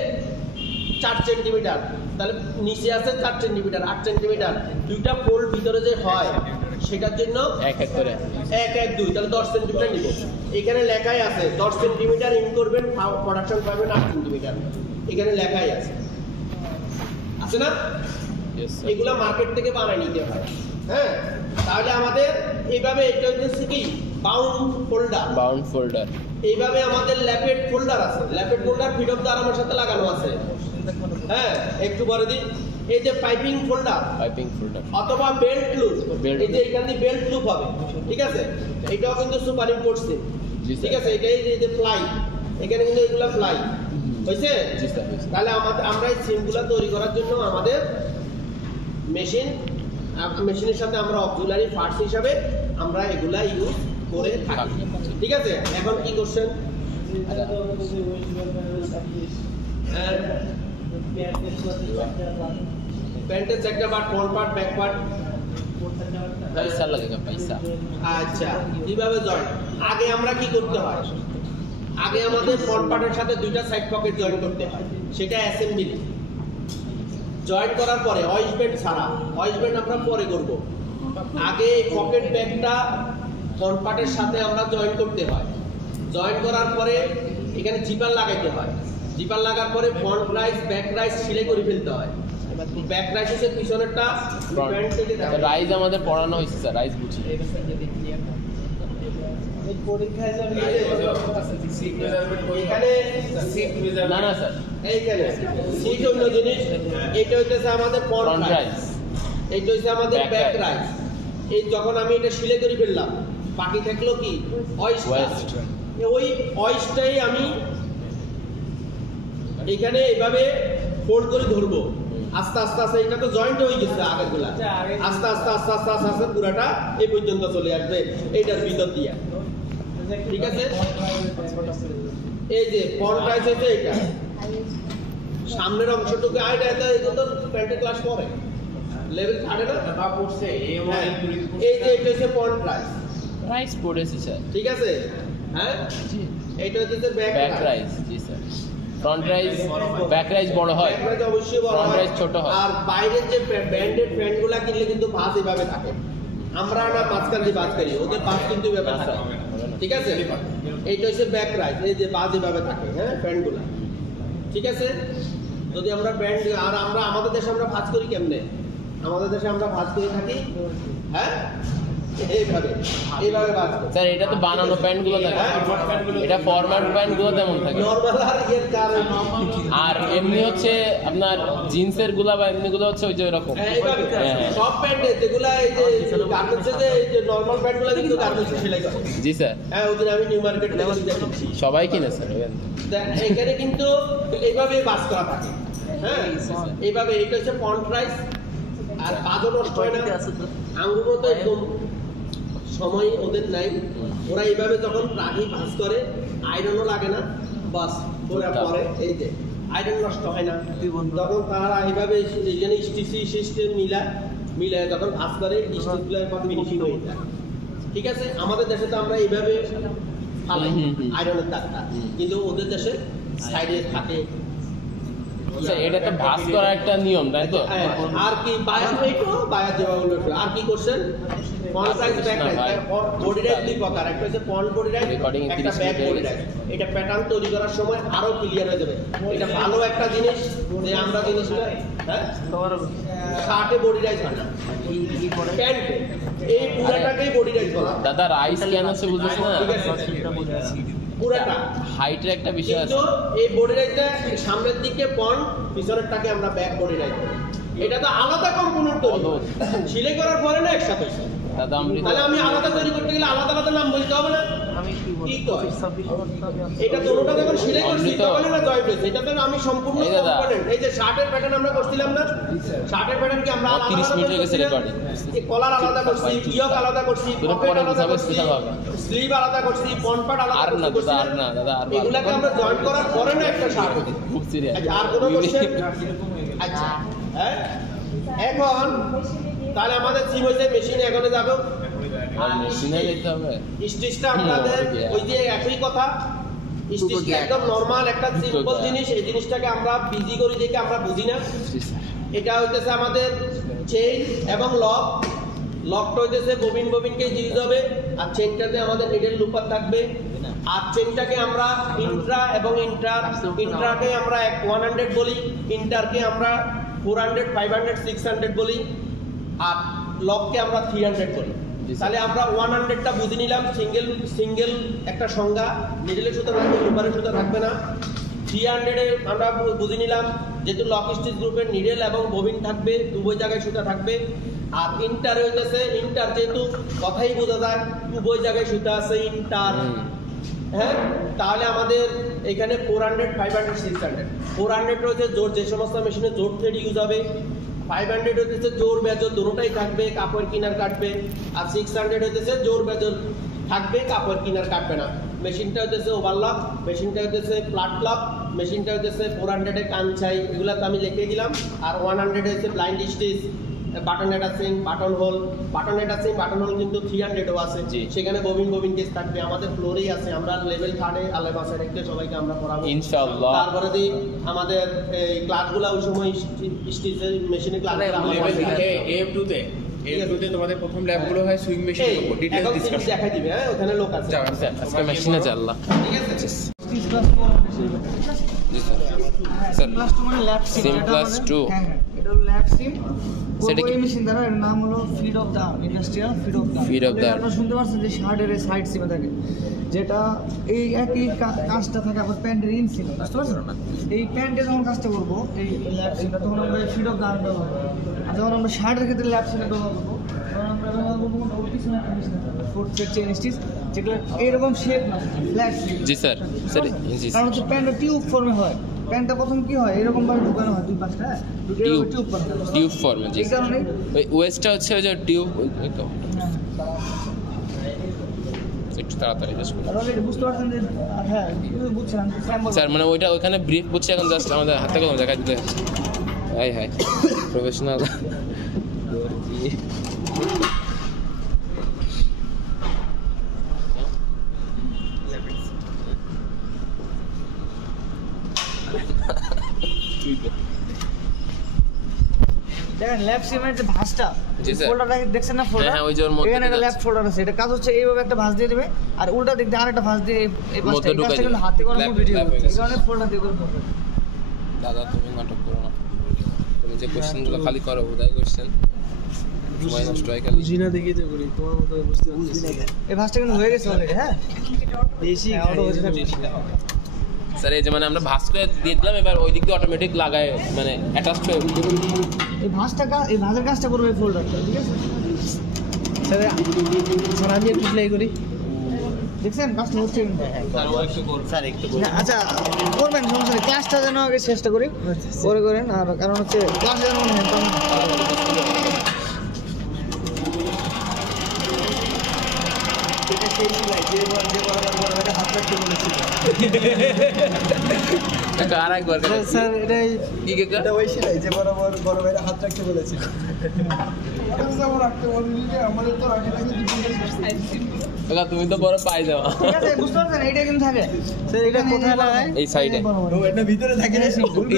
4 সেন্টিমিটার, তাহলে নিচে আছে 4 সেন্টিমিটার, 8 সেন্টিমিটার। দুইটা ফোল্ড ভিতরে যে হয় সেটার জন্য এক এক করে 1 1 2, তাহলে 10 সেন্টিমিটার নিব। এখানে লেখাই আছে 10 সেন্টিমিটার ইন করবেন, প্রোডাকশন পাবেন 8 সেন্টিমিটার। এখানে লেখাই আছে না? এগুলা মার্কেট থেকে বানাই নিতে হয়। হ্যাঁ, তাহলে আমাদের এইভাবে এটা হচ্ছে কি বাউন্ড ফোল্ডার। এইভাবে আমাদের ল্যাপেট ফোল্ডার আছে, ল্যাপেট ফোল্ডার ফিট অফ দা আর্মের সাথে লাগানো আছে। হ্যাঁ, একটু বলে দিন, এই যে পাইপিং ফোল্ডার অথবা বেল্ট লুপ, এই যে এখানে বেল্ট লুপ হবে। ঠিক আছে, এটাও কিন্তু সুপার ইম্পোর্ট সিম। ঠিক আছে, এটাই যে ফ্লাই, এখানে কিন্তু এগুলা ফ্লাই হয়েছে। তাহলে আমরা এই সিমগুলা তৈরি করার জন্য আমাদের মেশিনের সাথে আমরা অক্সিলারি পার্টস হিসাবে আমরা এগুলা ইউজ করে থাকি। ঠিক আছে, এখন কি কোশ্চেন? প্যান্টের sector part, front part, back part, পয়সা লাগেগা পয়সা। আচ্ছা, কিভাবে জয়েন্ট? আগে আমরা কি করতে হয়? আগে আমাদের ফ্রন্ট পার্টের সাথে দুইটা সাইড পকেট জয়েন করতে হয়, সেটা অ্যাসেম্বলি। জয়েন করার পরে ওয়েস্টব্যান্ড ছাড়া, ওয়েস্টব্যান্ড আমরা পরে করব। আগে পকেট ব্যাগটা ফ্রন্ট পার্টের সাথে আমরা জয়েন করতে হয়। জয়েন করার পরে এখানে জিপার লাগাইতে হয়। জিপার লাগার পরে ফ্রন্ট রাইস ব্যাক রাইস সেলাই করে ফেলতে হয়। ব্যাক রাইস হচ্ছে পিছনেরটা, ফ্রন্ট থেকে দেখো রাইস আমাদের পড়ানো হয়েছে স্যার, রাইস বুঝি। পরীক্ষায় যাবে এখানে না না স্যার, এইখানে সিট অন্য জিনিস। এটা হইতেছে আমাদের ফ্রন্ট রাইস, এইটা হচ্ছে আমাদের Back ব্যাক rise। রাইস। এই যখন আমি এটা সিলে করে ফেললাম, বাকি থাকলো কি Waist। ওই অয়েস্টটাই আমি এখানে এইভাবে ফোল্ড করে ধরবো। আস্তে আস্তে আস্তে এটা তো জয়েন্ট হয়ে গেছে আগেরগুলা, আস্তে আস্তে আস্তে আস্তে আস্তে আস্তে পুরাটা এই পর্যন্ত চলে আসবে এইটার ভিতর দিয়ে। ঠিক আছে, এই যে ফ্রন্ট রাইস হচ্ছে এটা, সামনের অংশটুকু এটা এগুলো তো প্যান্টের ক্লাস পরে লেভেল 3 না তা পড়ছে হ্যাঁ, এই যে এটা হচ্ছে ফ্রন্ট রাইস। রাইস পড়েছি স্যার। ঠিক আছে, হ্যাঁ জি। এটা হচ্ছে ব্যাক ব্যাক রাইস, জি sir. Front rise, back rise বড় হয়, ব্যাক রাইস অবশ্যই বড় ফ্রন্ট হয়, রাইস ছোট হয়। আর বাইরের যে ব্যান্ডেড প্যান্টগুলা কিনলে কিন্তু ভাঁজ এভাবে থাকে, আমরা না মাঝখান দিয়ে ভাঁজ করি, ওদের ভাঁজ কিন্তু ব্যাপার আচ্ছা। ঠিক আছে। এইটা হচ্ছে ব্যাক রাইস, এই যে ভাঁজ এভাবে থাকে, হ্যাঁ প্যান্টগুলা। ঠিক আছে, যদি আমরা প্যান্ট আর আমরা আমাদের দেশে আমরা ভাঁজ করি কেমনে, আমাদের দেশে আমরা ভাঁজ করে থাকি হ্যাঁ এইভাবে এইভাবে ভাঁজ করি। স্যার এটা তো বানানো প্যান্ট গুলো থাকে, এটা ফরম্যাট প্যান্ট গুলো তেমন থাকে। নরমাল আর এর কারণ আর এমনি হচ্ছে আপনার জিন্সের গুলা বা এমনি গুলো হচ্ছে ওই যে এরকম। এইভাবে হ্যাঁ। সব প্যান্টে যেগুলা এই যে গার্মেন্টসে যে এই যে নরমাল প্যান্টগুলো কিন্তু গার্মেন্টসে সেলাই করে। জি স্যার, হ্যাঁ ওদিন আমি নিউ মার্কেট দেখেছি, সবাই কিনে স্যার। এখানে কিন্তু এইভাবে বাস করা থাকে, হ্যাঁ এইভাবে। এটা হচ্ছে ফ্রন্ট রাইস, আর কাজও নষ্ট হয় না, আঙ্গুরও তো একদম সময় ওদের নাই, ওরা এইভাবে যখন রাগি ভাঁজ করে আয়রনও লাগে না, বাস ওরা পরে এই যে আয়রন নষ্ট হয় না, তখন তারা এইভাবে এইখানে স্টিচি সিস্টেম মিলায় যখন ভাঁজ করে স্টিচগুলো ফিনিশিং হয়ে যায়। ঠিক আছে, আমাদের দেশে তো আমরা এইভাবে ফালাই আয়রনের দাগটা, কিন্তু ওদের দেশে সাইডে থাকে। স্যার এটা তো ভাঁজ করা একটা নিয়ম, তাই তো? আর কি বায়ার হইতো, বায়ার যেভাবে উল্টো আর কি করছেন, front rise back rice, body rice দুই প্রকার, একটা হচ্ছে ফ্রন্ট বডি রাইস, একটা ব্যাক বডি রাইস। এটা প্যাটার্ন তৈরি করার সময় আরো ক্লিয়ার হয়ে যাবে। এটা ভালো একটা জিনিস যে আমরা জিনিসটা হ্যাঁ শার্টে বডি রাইস হয় না, প্যান্টে এই পুরাটাকেই বডি রাইস বলা হয়। দাদা রাইস কেন আছে বুঝছ না? পুরাটা হাইটের একটা বিষয় আছে। কিন্তু এই বডি রাইসটা সামনের দিকে ফ্রন্ট, পিছনেরটাকে আমরা ব্যাক বডি রাইস বলি। এটা তো আলাদা কম্পোনেন্ট তৈরি, সিলাই করার পরে না একসাথে। দাদা তাহলে আমি আলাদা তৈরি করতে গেলে আলাদা আলাদা নাম বলতে হবে না? কি কয়? এটা দুটোটা যখন সিলাই করছি তখন না জয়েন্ট হয়েছে, এটা তো আমি সম্পূর্ণ কম্পোনেন্ট। এই যে শার্টের প্যাটার্ন আমরা করছিলাম না, শার্টের প্যাটার্ন কি আমরা আলাদা 30 মিনিট হয়ে গেছে রেকর্ডিং। এই কলার আলাদা করছি, ইয়ক আলাদা করছি, পকেট আলাদা করছি, স্লিভ আলাদা করছি, ফ্রন্ট পার্ট আলাদা আর না করছি। দাদা, আর না দাদা, আর এগুলাকে আমরা জয়েন্ট করার পরে না একটা শার্ট হচ্ছে। খুব সিরিয়াস। আচ্ছা, আর কোনো কোশ্চেন? আচ্ছা হ্যাঁ, এখন তাহলে আমাদের সিম হয়েছে মেশিনে, এখনো যাবো আর মেশিনে যেতে হবে। স্টিচটা আপনাদের ওই যে একই কথা, স্টিচটা একদম নরমাল একটা সিম্পল জিনিস, এই জিনিসটাকে আমরা বিজি করি দেখে আমরা বুঝি না। এটা হইতেছে আমাদের চেইন এবং লকটা হইতেছে ববিনকে ইউজ হবে, আর চেইনটাতে আমাদের নিডেল লুপার থাকবে। আর চেইনটাকে আমরা ইন্ট্রা এবং ইন্ট্রাকে আমরা 100 বলি, ইন্টারকে আমরা 400, 500, 600 বলি, আর লককে আমরা 300 বলি। তাহলে আমরা 100টা বুঝে নিলাম, সিঙ্গেল একটা সংজ্ঞা, নিডেলের সুতা থাকবে, লুপারের সুতা থাকবে না। 300 এ আমরা বুঝে নিলাম যেহেতু লক স্টিচ গ্রুপের নিডেল এবং ববিন থাকবে, উভয় জায়গায় সুতা থাকবে। আর ইন্টার হইতেছে, ইন্টার যেহেতু কথাই বোঝা যায় উভয় জায়গায় সুতা আছে, ইন্টার। হ্যাঁ, তাহলে আমাদের এখানে 400, 500, 600। 400 রয়েছে জোর, যে সমস্ত মেশিনে জোর থ্রেড ইউজ হবে। 500 হইতেছে জোর বেজর দুটোটাই থাকবে, কাপড় কিনার কাটবে। আর 600 হইতেছে জোর বেজর থাকবে, কাপড় কিনার কাটবে না। মেশিনটা হইতেছে ওভারলক, মেশিনটা হইতেছে ফ্ল্যাট লক, মেশিনটা হইতেছে 400 এ কানছাই, এগুলা তো আমি লিখে দিলাম। আর 100 হইতেছে blind stitch, button attaching, button hole. Button attaching, button whole কিন্তু 300ও আছে, সেখানে ববিন কেস থাকবে। আমাদের ফ্লোরেই আছে, আমরা লেভেল 3 এ আলে মাসে রেখে সবাইকে আমরা পড়াবো ইনশাআল্লাহ। তারপরে দি আমাদের এই ক্লাসগুলো ওই সময় স্টিচের মেশিনে ক্লাস AM2 তে তোমাদের প্রথম ল্যাবগুলো হয় সুইং মেশিনের উপর ডিটেইলস ডিসকাশন দেখাই দিবে। হ্যাঁ, ওখানে লোক আছে। স্যার আজকে মেশিনে চাল্লা। ঠিক আছে, জি স্যার। স্যার ক্লাস 2 মানে ল্যাব Sim+2 এটা হলো ল্যাব সিম। সেটা কি? ওই মেশিন দ্বারা এর নাম হলো feed of the industrial feed of the. Feed of the- আপনারা শুনতে পাচ্ছেন যে শার্টের সাইড সিমে থাকে, যেটা এই একই কাজটা থাকে আপনার প্যান্টের ইন সিমে, বুঝতে পারছেন? এই প্যান্টে যখন কাজটা করবো এই ল্যাব সিমটা, তখন আমরা ফিড অফ দা ব্যবহার করবো। আর যখন আমরা শার্টের ক্ষেত্রে ল্যাব সিমে ব্যবহার করবো, তখন আমরা ব্যবহার করবো ওর পিছনে একটা মেশিন আছে, ফোর্থ সেট চেইন স্টিচ, যেগুলো এইরকম শেপ না, ফ্ল্যাট শেপ। জি স্যার, স্যার জি কারণ স্যার। হচ্ছে প্যান্টটা টিউব ফর্মে হয়। প্যান্টটা প্রথম কি হয়, এরকম ভাবে ঢুকানো হয় দুই পাশটা, হ্যাঁ, Tube. টিউব করা হয়। টিউব ফর্মে, জি এই কারণেই ওই ওয়েস্টটা হচ্ছে ওই যে টিউব, ওই তো একটু তাড়াতাড়ি বেশ করুন। আর অলরেডি বুঝতে পারছেন যে হ্যাঁ বুঝছেন স্যাম্পল। স্যার মানে ওইটা ওখানে ব্রিফ বুঝছি, এখন জাস্ট আমাদের হাতে কলমে দেখা দিতে হচ্ছে। High high professional. দেখেন ল্যাব সিমের যে ভাঁজটা, জি স্যার। ফোল্ডারটা দেখছেন না, ফোল্ডার হ্যাঁ, ওই যে ওর মধ্যে এখানে একটা দিয়ে ল্যাব যাচ্ছে। ফোল্ডার আছে, এটা কাজ হচ্ছে এইভাবে একটা ভাঁজ দিয়ে দেবে, আর উল্টা দিক দিয়ে আরেকটা ভাঁজ দিয়ে এই পাশটা, মধ্যে এই ঢুকাই কাজটা দেবে। কিন্তু হাতে করার Lab- ভিডিও lab হয়ে এই গেছে। কারণে ফোল্ডার দিয়ে করতে হবে। দাদা তুমি নাটক করো না, তুমি যে কোশ্চেনগুলো খালি করো বোধহয় কোশ্চেন সময় নষ্ট হয় খালি। বুঝি না দেখি তো করি, তোমার মতো বুঝতে পারছি না। এই ভাঁজটা কিন্তু হয়ে গেছে অলরেডি, হ্যাঁ বেশি হ্যাঁ, auto হয়েছে। স্যার এই যে মানে আমরা ভাঁজ করে দিয়ে দিলাম, এবার ওই দিক দিয়ে অটোমেটিক লাগায় মানে অ্যাটাচ হয়ে এই ভাঁজটা এই ভাঁজের কাজটা করবে এই ফোল্ডারটা, ঠিক আছে? স্যার স্যার আমি একটু প্লে করি। দেখছেন কাজটা হচ্ছে কিন্তু। না, আচ্ছা করবেন, সমস্যা নেই, ক্লাসটা যেন আগে চেষ্টা করি, করে করেন। আর কারণ হচ্ছে ক্লাসে যেন মনে হয় আর একবার স্যার এটাই কি কাকা? ওই সেলাই যে বরাবর বড় ভাইরা হাত রাখতে বলেছিল। কাকা তুমি তো বড় পাই যাওয়া। ঠিক আছে, বুঝতে পারছেন? এইটা কিন্তু থাকে। স্যার এটা কোথায় লাগায়? এই সাইডে এটা ভিতরে থাকে না,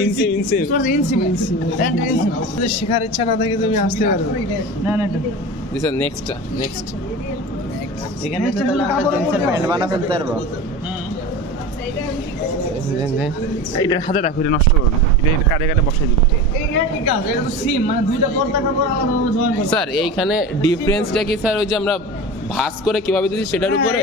ইনসি ইনসি। বুঝতে পারছেন? ইনসিম। প্যান্টের ইনসিম। যদি শেখার ইচ্ছা না থাকে তুমি আসতে পারবে। না না এটা দিস ইজ নেক্সট নেক্সট। এখানে তো তাহলে আমরা জিন্সের প্যান্ট বানা ফেলতে পারবো। এটা হাতে রাখো, এটা নষ্ট করো না, এটা কাটে কাটে বসাই দিব। এই একই কাজ, এটা তো সিম, মানে দুইটা পর্দা কাপড় আলাদাভাবে জয়েন করতে। স্যার এইখানে ডিফারেন্সটা কি স্যার, ওই যে আমরা ভাঁজ করে কিভাবে দিচ্ছি সেটার উপরে,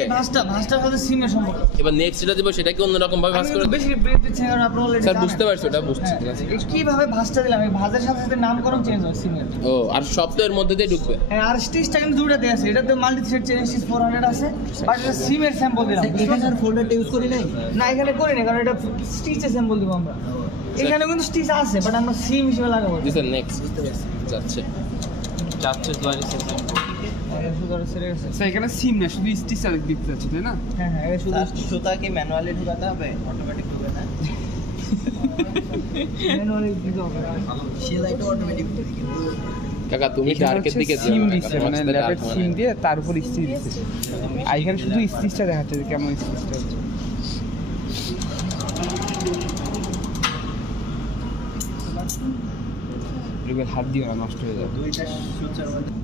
ভাঁজটার সাথে সিমের সম্পর্ক। এবার নেক্সট যেটা দিব সেটা কি অন্যরকম ভাবে ভাঁজ করে দিই? বেশি ব্রেক দিচ্ছে, কারণ আপনি অলরেডি স্যার বুঝতে পারছি, ওটা বুঝছি ঠিক আছে। কিভাবে ভাঁজটা দিলাম, এই ভাঁজের সাথে সাথে নামকরণ চেঞ্জ হয় সিমের। ও আর সব তো এর মধ্যে দিয়ে ঢুকবে। হ্যাঁ, আর স্টিচটা কিন্তু দুটোতে আছে, এটাতে মাল্টি থ্রেড চেন স্টিচ 400 আছে, বাট এটা সিমের স্যাম্পল দিলাম। এখানে আর ফোল্ডারটা ইউজ করি নাই, না এখানে করি না, কারণ এটা স্টিচের স্যাম্পল দিব আমরা। এখানে কিন্তু স্টিচ আছে, বাট আমরা সিম হিসেবে লাগাবো। জি স্যার নেক্সট যাচ্ছে যাচ্ছে দুয়ারে সিস্টেম। স্যার এখানে সিম না, শুধু স্টিচার দিতে যাচ্ছে, তাই না? হ্যাঁ হ্যাঁ, এটা শুধু সুতা কি ম্যানুয়ালি ঢুকাতে হবে, অটোমেটিক ঢুকে না? ম্যানুয়ালি দিতে হবে। সেলাইটা অটোমেটিক করে কিন্তু কাকা তুমি ডার্কের দিকে যাও সিম কাকা, দিচ্ছে, তোমার মানে সাথে ল্যাবের dark সিম মানে। দিয়ে তার উপর স্টিচ দিচ্ছে। আর এখানে শুধু স্টিচটা দেখাচ্ছে যে কেমন স্টিচটা হচ্ছে। এগুলো হাত দিয়ে নষ্ট হয়ে যাবে। দুইটা সুচার মধ্যে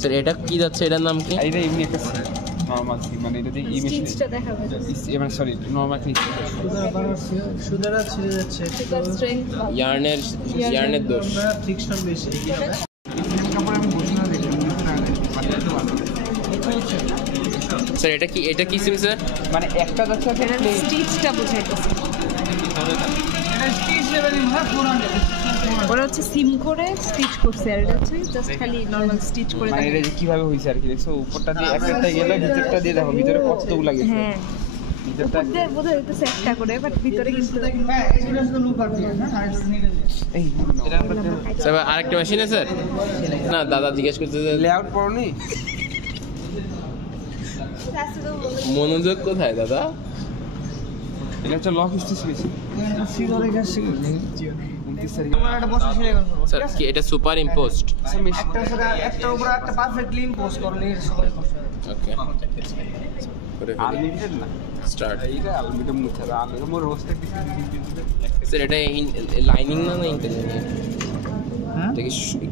স্যার এটা কি যাচ্ছে, এটার নাম কি? আর এটা এমনি একটা নর্মাল সিম, মানে এটা দিয়ে ইমেজ স্টিচটা দেখাবে মানে সরি নর্মাল একটা সুদারা ছিঁড়ে যাচ্ছে, সুতার স্ট্রেংথ ইয়ার্নের দোষ। আমরা ফ্রিকশন বেশি কি হবে? কাপড় আমি বসে না দেখলাম, স্যার এটা কি সিম স্যার? মানে একটা যাচ্ছে একটা এটা plain। স্টিচটা বোঝাইতেছে। এটা স্টিচ লেভেলিং হয় 400। ওরা হচ্ছে সিম করে স্টিচ করছে, আর এটা হচ্ছে জাস্ট খালি নরমাল স্টিচ করে মানে এটা দেখাবে। যে কিভাবে হইছে আর কি, দেখছো উপরটা দিয়ে একটা গেলে ভিতরটা দিয়ে দেখো ভিতরে কতগুলো গেছে। হ্যাঁ, ভিতরটা উপর দিয়ে বোঝা যাইতেছে একটা করে, বাট ভিতরে কিন্তু হ্যাঁ, এটা শুধু লুক আর দিয়ে না, আর এটা নিডল দিয়ে। এই এটা আমরা স্যার আরেকটা মেশিন আছে স্যার? না দাদা জিজ্ঞেস করতে যে লেআউট পড়নি। মনোযোগ কোথায় দাদা? এটা হচ্ছে লক স্টিচ মেশিন। সিজরে গ্যাস শিখে 29 তারিখ। আমরা একটা বসে ছেড়ে গেল। স্যার কি এটা সুপার ইম্পোস্ট? আচ্ছা মেশিন একটা সাথে একটা উপরে একটা পারফেক্টলি ইম্পোজ করলে এর সবাই খুশি হবে। ওকে করে আনলিমিটেড না, স্টার্ট। এইটা আনলিমিটেড মুছে আর আনলিমিটেড মোর রোস্টে কিছু স্যার এটা লাইনিং না ইন্টেলিজেন্ট? হ্যাঁ, এটা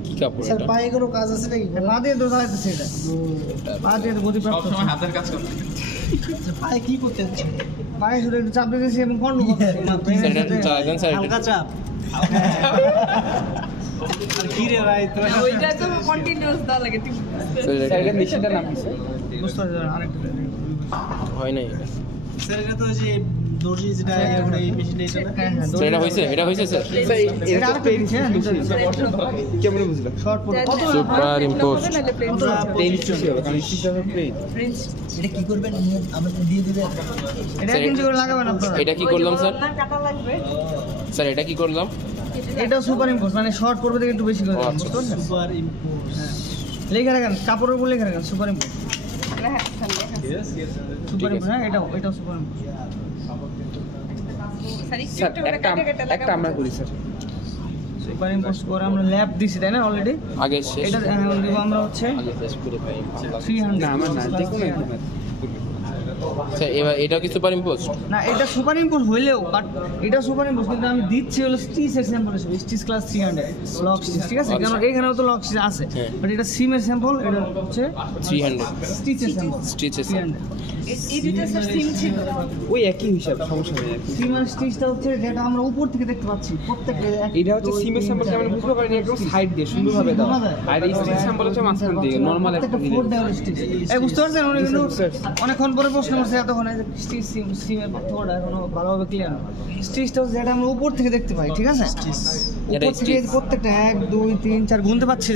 কি কাপড় স্যার এটা? পায়ে কোনো কাজ আছে নাকি? পা দিয়ে তো যাইতেছে এটা, পা দিয়ে তো গতি প্রাপ্ত হচ্ছে। হাতের কাজ করতে। স্যার পায়ে কি করতে হচ্ছে? পায়ে শুধু একটু চাপ দিতেছি এবং কন্ট্রোল করতেছি। স্যার এটা চালাবেন স্যার হালকা এটা? চাপ। ওইটা তো কন্টিনিউয়াস দেওয়া লাগে স্যার এটা মেশিনটার নাম কি স্যার? বুঝতে পারছেন আরেকটা হয় নাই স্যার এটা তো যে দর্জি যেটা এই মেশিনটা এটা না হ্যাঁ হ্যাঁ স্যার এটা হয়েছে স্যার স্যার এটা আরেকটা দিচ্ছে কেমন বুঝলেন? শর্ট পড়ে কত সুপার ইম্পোস্ট প্লেন স্টিচ হবে কারণ স্টিচ হবে প্লেন। এটা কি করবেন আমাকে দিয়ে দিবেন? এটা স্যার, কিন্তু করে লাগাবেন আপনারা এটা কি করলাম স্যার? টাকা লাগবে স্যার এটা কি করলাম? এটা সুপার ইম্পোজ মানে শর্ট পড়বে থেকে একটু বেশি করে ও, দেবেন, আচ্ছা। বুঝতে পারছেন? সুপার ইম্পোর্ট লেখা রাখেন কাপড়ের উপর লেখা রাখেন সুপার ইম্পোজ হ্যাঁ স্যার লেখা সুপার ইম্পোজ হ্যাঁ এটাও সুপার ইম্পোজ স্যার একটু স্যার একটু করে একটা কেটে কেটে একটা আমরা করি স্যার। সুপার ইম্পোজ করে আমরা ল্যাব দিছি তাই না অলরেডি আগে শেষ এটা দিব আমরা হচ্ছে আগে শেষ করে পাই 300 না আমার না দেখুন একদম স্যার এবার এটাও কি সুপার ইম্পোস্ট? না এটা সুপার ইম্পোজ হইলেও বাট এটা সুপার ইম্পোজ কিন্তু আমি দিচ্ছি হলো স্টিচের স্যাম্পল হিসেবে স্টিচ ক্লাস 300 লক স্টিচ ঠিক আছে আচ্ছা। কারণ এখানেও তো লক স্টিচ আছে হ্যাঁ। বাট এটা সিমের স্যাম্পল এটা হচ্ছে 300 স্টিচের স্যাম্পল স্টিচেস 300 এই দুটো স্যার সিম ছিল ওই একই হিসাব, সমস্যা নেই। সিমের স্টিচটা হচ্ছে যেটা আমরা উপর থেকে দেখতে পাচ্ছি প্রত্যেকটা এটা হচ্ছে সিমের স্যাম্পল যেমন বুঝতে পারেন একদম সাইড দিয়ে সুন্দরভাবে দাও, আর এই স্টিচ স্যাম্পল হচ্ছে মাঝখান দিয়ে নরমাল একটা প্রত্যেকটা দিলে। ফোর দেওয়ার স্টিচ এই বুঝতে পারছেন উনি কিন্তু অনেকক্ষণ পরে প্রশ্ন করছে এতক্ষণ স্টিচ সিমের পার্থক্যটা এখনো ভালোভাবে ক্লিয়ার না স্টিচটা হচ্ছে যেটা আমরা উপর থেকে দেখতে পাই ঠিক আছে এটা উপর থেকে stitch। প্রত্যেকটা 1 2 3 4 গুনতে পারছি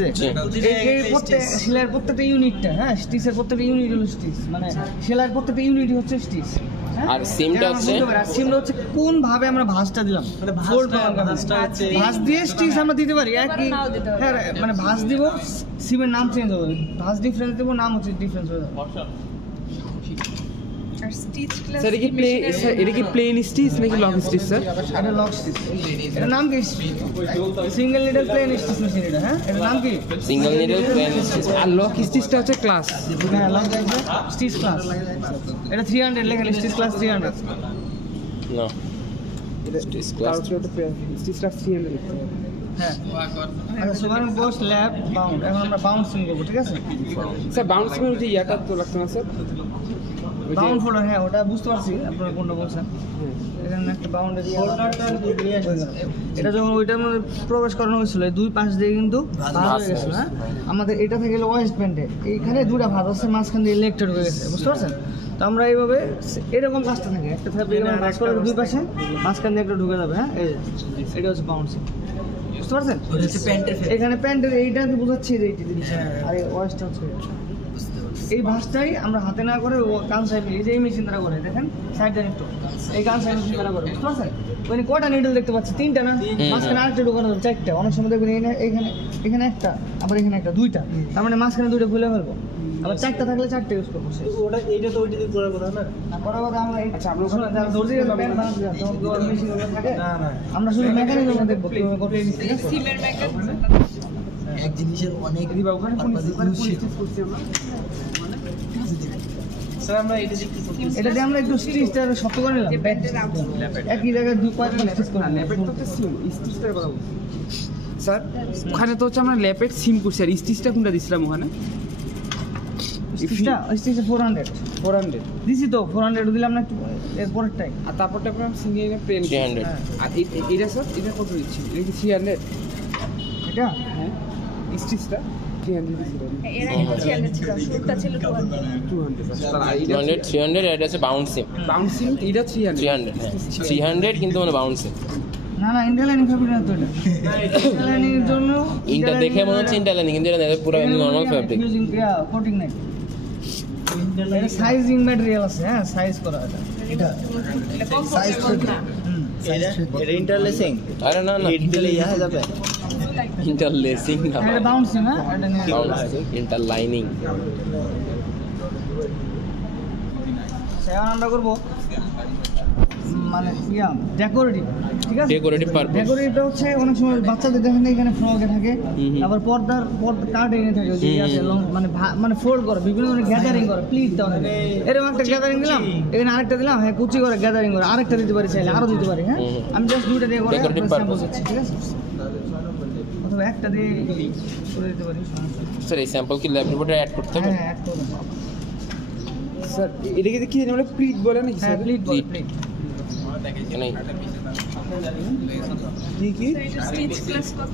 যে এই প্রত্যেক সেলাইয়ের প্রত্যেকটা ইউনিটটা হ্যাঁ স্টিচের প্রত্যেকটা ইউনিট হলো স্টিচ মানে সেলাইয়ের প্রত্যেকটা ইউনিট হচ্ছে স্টিচ আর সিমটা হচ্ছে সিমটা হচ্ছে কোন ভাবে আমরা ভাঁজটা দিলাম মানে Fold ভাঁজটা হচ্ছে ভাঁজ দিয়ে স্টিচ আমরা দিতে পারি একই আবার নাও দিতে পারি। হ্যাঁ মানে ভাঁজ দিব সিমের নাম চেঞ্জ হবে ভাঁজ ডিফারেন্স দেবো নাম হচ্ছে ডিফারেন্স হয়ে যাবে আর স্টিচ ক্লাস স্যার এটা কি প্লেন স্টিচ নাকি লং স্টিচ স্যার? এটা লক স্টিচ এটার নাম কি single needle plain stitch machine এটা হ্যাঁ এটার নাম কি সিঙ্গেল নিডল প্লেন স্টিচ আর লক স্টিচটা হচ্ছে ক্লাস। হ্যাঁ লক স্টিচ ক্লাস এটা 300 লেখা স্টিচ ক্লাস 300 না স্টিচ তার ক্লাস হচ্ছে ওটা স্টিচটা 300 লিখতে হবে। হ্যাঁ আচ্ছা সুপার ইম্পোজ ল্যাব বাউন্ড এখন আমরা বাউন্ড সিম করবো ঠিক আছে স্যার বাউন্সিং এর যে ইয়াটা তো লাগছে না স্যার? ওই যে- বাউন্ড ফোল্ডার হ্যাঁ ওটা বুঝতে পারছি আপনারা কোনটা বলছেন এখানে একটা বাউন্ডারি এটা যখন ওইটার মধ্যে প্রবেশ করানো হয়েছিল এই দুই পাশ দিয়ে কিন্তু ভাঁজ হয়ে গেছিল হ্যাঁ আমাদের এটা থেকে ওয়েস্ট ব্যান্ডে এইখানে দুটা ভাঁজ আছে মাঝখান দিয়ে ইলেকট্রেড হয়ে গেছে বুঝতে পারছেন তো আমরা এইভাবে এরকম কাজটা থাকে একটা ফ্যাব্রিক ভাঁজ করে দুই পাশে মাঝখান দিয়ে একটা ঢুকে যাবে হ্যাঁ এই যে, এটা হচ্ছে বাউন্সিং বুঝতে পারছেন ওটা হচ্ছে প্যান্টের এখানে প্যান্টের এইটাকে বোঝাচ্ছি যে এইটি জিনিস আর এই ওয়েস্ট হচ্ছে এই ভাঁজটাই আমরা হাতে না করে ও কান সাইড এই যে এই মেশিন দ্বারা করে দেখেন সাইড দেন একটু এই কান সাইড মেশিন দ্বারা করে বুঝতে পারছেন ওখানে কয়টা নিডল দেখতে পাচ্ছি তিনটা না মাঝখানে আরেকটা ঢোকানো যাবে চারটা অনেক সময় দেখবেন এখানে এখানে একটা আবার এখানে একটা দুইটা তার মানে মাঝখানে দুইটা খুলে ফেলবো আবার চারটা থাকলে চারটে ইউজ করবো শেষ। ওটা এইটা তো ওইটা দিয়ে করার কথা না না করার কথা আমরা আচ্ছা আমরা শুনুন যারা দর্জি প্যান্ট বানাতে যান তখন তো মেশিন থাকে না না আমরা শুধু মেকানিজম দেখবো কিভাবে করতে ঠিক আছে সিমের মেকার এক জিনিসের অনেক ওখানে স্যার আমরা এটা দিয়ে কি করতে এটা দিয়ে আমরা একটু স্টিচটা শক্ত করে নিলাম একই জায়গায় দুই কয়েকটা স্টিচ করে ল্যাপের তো সিম স্টিচটার কথা বলছি স্যার। ওখানে তো হচ্ছে আমরা ল্যাপের সিম করছি আর স্টিচটা কোনটা দিছিলাম ওখানে? স্টিচটা 400 400 দিছি তো 400 দিলাম না একটু এর পরেরটাই আর তারপরটা আমরা সিঙ্গেল প্লেন 300 আর এটা স্যার এটা কত দিচ্ছি? এটা কি 300? এটা হ্যাঁ স্টিচটা 300 দিছিলাম। এর আগে ছিল শুরুটা ছিল 200 200 তাহলে এটা 200 300 এটা হচ্ছে বাউন্সিং বাউন্সিং এটা 300 300 হ্যাঁ 300 কিন্তু মানে বাউন্সিং না না ইন্টারলাইনিং ফ্যাব্রিক না তো এটা ইন্টারলাইনিং এর জন্য ইনটা দেখে মনে হচ্ছে ইন্টারলাইনিং কিন্তু এটা পুরো নরমাল ফ্যাব্রিক ইউজিং কোটিং নাই এটা সাইজিং ম্যাটেরিয়াল আছে হ্যাঁ সাইজ করা এটা সাইজ না এটা ইন্টারলেসিং আরে না না দিলে ইয়া হয়ে যাবে ইন্টারলেসিং না এটা বাউন্সিং হ্যাঁ এটা নিয়ে বাউন্সিং ইন্টারলাইনিং এখন আমরা করবো মানে ইয়া ডেকোরেটিভ ঠিক আছে ডেকোরেটিভ পারপাস ডেকোরেটিভটা হচ্ছে অনেক সময় বাচ্চাদের দেখেন না এখানে ফ্রকে থাকে হুম হুম। আবার পর্দার কার্ড এনে থাকে ওই যে হুম আছে হুম। long- মানে মানে ফোল্ড করে বিভিন্ন ধরনের গ্যাদারিং করে প্লিট দেওয়া থাকে এরকম একটা গ্যাদারিং দিলাম এখানে আরেকটা দিলাম হ্যাঁ কুচি করে গ্যাদারিং করে আরেকটা দিতে পারি চাইলে আরো দিতে পারি হ্যাঁ হুম। আমি জাস্ট দুইটা দিয়ে করে Decorative স্যাম্পল purpose। দিচ্ছি ঠিক আছে অথবা একটা দিয়ে করে দিতে পারি সমস্যা নেই। স্যার এই স্যাম্পল কি ল্যাব রিপোর্টে অ্যাড করতে হবে হ্যাঁ অ্যাড করুন স্যার এটাকে কি জানি বলে প্লিট বলে নাকি হ্যাঁ স্যার? প্লিট বল Pleat। প্লিট এখানে কি কি স্টিচ ক্লাস কত?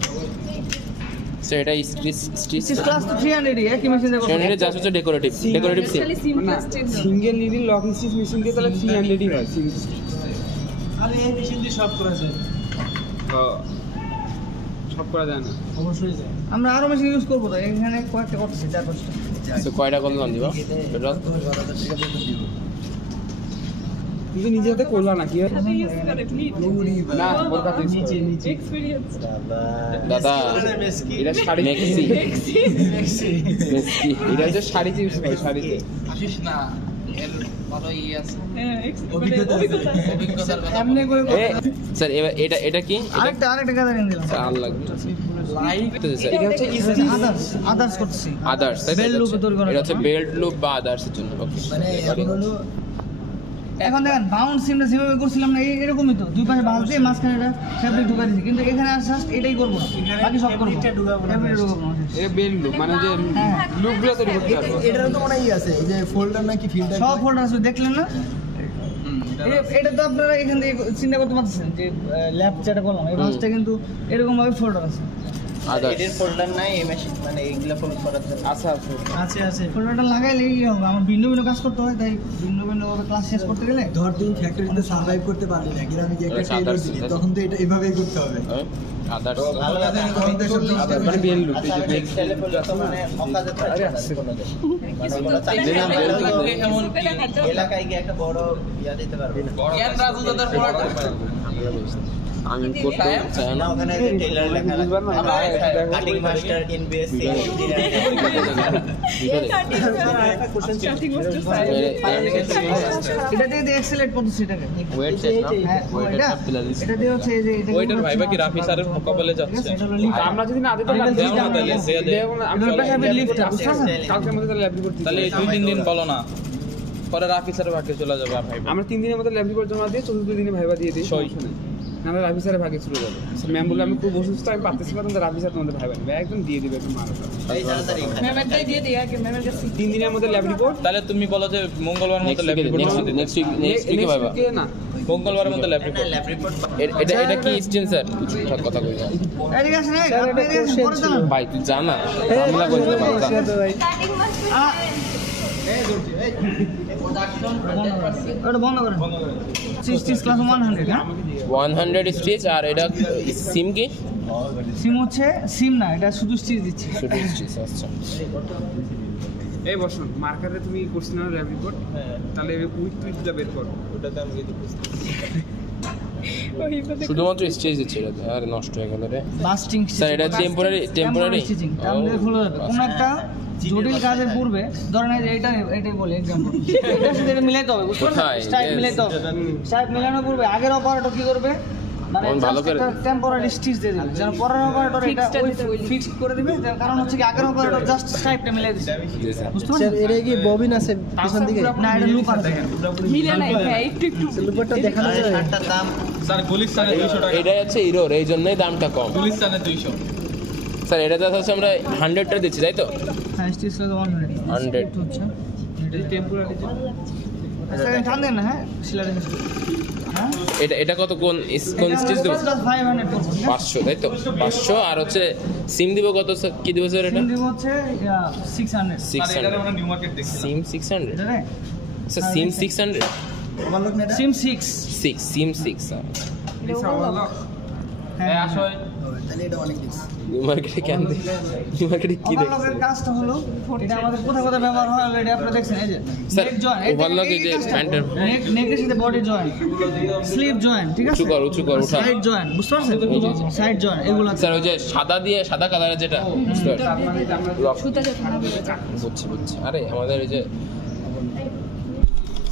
স্যার এটা স্টিচ স্টিচ ক্লাস তো 300 এর কি মেশিন দেখো এটা জাস্ট হচ্ছে ডেকোরেটিভ সিম খালি সিম না class change single needle lock stitch machine দিয়ে তাহলে 300ই হয় আরে এই মেশিন দিয়ে সব করা যায় সব করা যায় না অবশ্যই যায় আমরা আরো মেশিন ইউজ করব তো এখানে কয়েকটা করতেছি 4-5টা তো কয়টা করলাম দিবা টোটাল কিন্তু নিজে হাতে করলা না কি হয় হাতে ইউজ করে প্লিজ না ওর কাছে নিচে এক্সপেরিয়েন্স দাদা এটা শাড়ি মেক্সি মেক্সি এটা হচ্ছে শাড়িতে ইউজ করে শাড়িতে হ্যাঁ অভিজ্ঞতা এমনি করে স্যার এবার এটা কি আরেকটা গ্যাদারিং দিলাম স্যার আর লাগবে লাইট স্যার এটা হচ্ছে আদার্স করতেছি আদার্স তাই Belt loop তৈরি করার এটা হচ্ছে বেল্ট লুপ বা আদার্স এর জন্য ওকে মানে এখন হলো এখন দেখেন বাউন্ড সিমটা যেভাবে করছিলাম না এরকমই তো দুই পাশে বাঁশ দিয়ে মাঝখানে এটা ফেব্রিক ঢুকা দিয়েছি কিন্তু এখানে আর জাস্ট এটাই করবো না বাকি সব করবো ফেব্রিক ঢুকাবো না এটা বেল লুপ মানে যে হ্যাঁ লুপগুলো তৈরি করতে পারবো এটারও তো মনে হয় আছে এই যে ফোল্ডার নাকি ফিল্টার সব ফোল্ডার আছে দেখলেন না এটা তো আপনারা এখান থেকে চিন্তা করতে পারছেন যে ল্যাব যেটা করলাম এই বাসটা কিন্তু এরকম ভাবে ফোল্ডার আছে আদার্স এর ফোল্ডার নাই এই মেশিন মানে এইগুলা ফোল্ড করার জন্য আচ্ছা আছে ফোল্ডারটা লাগাইলে কি হবে আমার ভিন্ন ভিন্ন কাজ করতে হয় তাই ভিন্ন ভিন্ন ভাবে ক্লাস শেষ করতে গেলে ধর তুই ফ্যাক্টরিতে সার্ভাইভ করতে পারলি না গ্রামে যে একটা আচ্ছা, টেইলর others, দিলি others. তখন তো এটা এভাবেই করতে হবে আদার্স মানে বেল লুপ এই যে বেল মানে অকাজে আরে আসছে এলাকায় গিয়ে একটা বড় ইয়া দিতে পারবে না আমি করতে চাই না না ওখানে টেইলর লেখা বুঝবার না cutting master in BSc starting was two side এটা দিয়ে এক্সেলেট করতেছি এটাকে ওয়েট সেট না হ্যাঁ ওয়েট এটা একটা প্লাস এটা দিয়ে হচ্ছে এই যে এটা ওইটার ভাইবা কি রাফি স্যারের মোকাবেলে যাচ্ছে আমরা যদি না দিতে এটা পারি লিফট তাহলে দেয়া দেয়। আমরা লিফট বুঝতে পারছেন কালকে মধ্যে তাহলে ল্যাব রিপোর্ট তাহলে 2-3 দিন বলো না পরে রাফি স্যারের ভাগে চলে যাবে আর ভাইবা আমরা 3 দিনের মধ্যে ল্যাব রিপোর্ট জমা দিয়ে 4th দিনে ভাইবা দিয়ে দিই সই। না আমরা রাফি স্যারের ভাগে চলে যাবো ম্যাম বলে আমি খুব অসুস্থ আমি পারতেছি না তোমাদের রাফি স্যার তোমাদের ভাইবা নেবে একদম দিয়ে দিবে একদম মারা এই তাড়াতাড়ি ম্যামের দিয়ে দিয়ে আগে ম্যামের কাছে 3 দিনের মধ্যে ল্যাব রিপোর্ট তাহলে তুমি বলো যে মঙ্গলবার মধ্যে ল্যাব রিপোর্ট জমা দিতে নেক্সট উইকে ভাইবা না মঙ্গলবারের মধ্যে ল্যাব রিপোর্ট ল্যাব রিপোর্ট এটা কি স্টেন স্যার সব কথা কই না এদিকে আসেন আপনি এদিকে আসেন পরে চালান ভাই তুই জানা ঝামেলা করিস না বাবা ওটা বন্ধ করেন 60 ক্লাস 100 হ্যাঁ 100 স্টিচ আর এটা সিম কি সিম হচ্ছে সিম না এটা শুধু স্টিচ দিচ্ছে শুধু স্টিচ আচ্ছা এই বসুন মার্কারে তুমি করছিস না ল্যাব রিপোর্ট তাহলে উইথ টুইটটা বের কর ওটাতে আমি যদি শুধুমাত্র স্টিচ দিচ্ছে এটা আর নষ্ট হয়ে গেল রে লাস্টিং স্যার এটা টেম্পোরারি স্টিচিং আমাদের হলো কোন একটা জটিল কাজের পূর্বে ধরেন এই যে এটাই বলি एग्जांपल এটার সাথে এটা মিলাইতে হবে বুঝতে পারছেন কোথায়? Style Yes. মিলাইতে হবে স্টাইল মিলানোর পূর্বে আগের অপারেটর কি করবে মানে কোন ভালো করে? টেম্পোরারি স্টিচ দিয়ে দিবে যেন পরের অপারেটর এটা Fixed-টা ওই দিতে বলি। ফিক্স করে দিবে যার কারণ হচ্ছে কি আগের অপারেটর জাস্ট স্টাইলটা মিলাই দিছে জি স্যার বুঝতে পারছেন এটা কি ববিন আছে পিছন দিকে না এটা লুপ আছে মিলে নাই হ্যাঁ একটু একটু লুপটা দেখানো যায় শার্টটার দাম স্যার গুলিস্তানে 200 টাকা এটা হচ্ছে ইরোর এই জন্যই দামটা কম গুলিস্তানে 200 স্যার এটা তো হচ্ছে আমরা 100টা দিচ্ছি তাই তো হ্যাঁ স্টিচ লাগে 100 100 হচ্ছে এটা টেম্পোরারি সেকেন্ড টান দেন না হ্যাঁ সিলারে হ্যাঁ এটা কত কোন স্টিচ দেব 500 করব 500 তাই তো 500 আর হচ্ছে সিম দিব কত স্যার কি দিব স্যার এটা সিম দিব হচ্ছে 600 স্যার এটা আমরা 600 নিউ মার্কেট দেখছি সিম 600 এটা রে স্যার সিম 600 ওভারলক না এটা সিম 6 6 সিম 6 স্যার হ্যাঁ আসো তাহলে এটা অনেক কিছু নিউ মার্কেটে কেন নিউ মার্কেটে কি দেখছেন ওভারলকের কাজটা হলো এটা আমাদের কোথায় কোথায় ব্যবহার হয় অলরেডি আপনারা দেখছেন এই যে স্যার, নেক জয়েন্ট overlock এই যে প্যান্টের- নেকের সাথে বডি জয়েন্ট স্লিপ জয়েন্ট ঠিক আছে উঁচু কর উঠা সাইড জয়েন্ট বুঝতে পারছেন সাইড জয়েন্ট এগুলো আছে স্যার ওই যে সাদা কালারের যেটা বুঝতে পারছেন? Lock। সুতা যখন হবে বুঝছি আরে আমাদের এই যে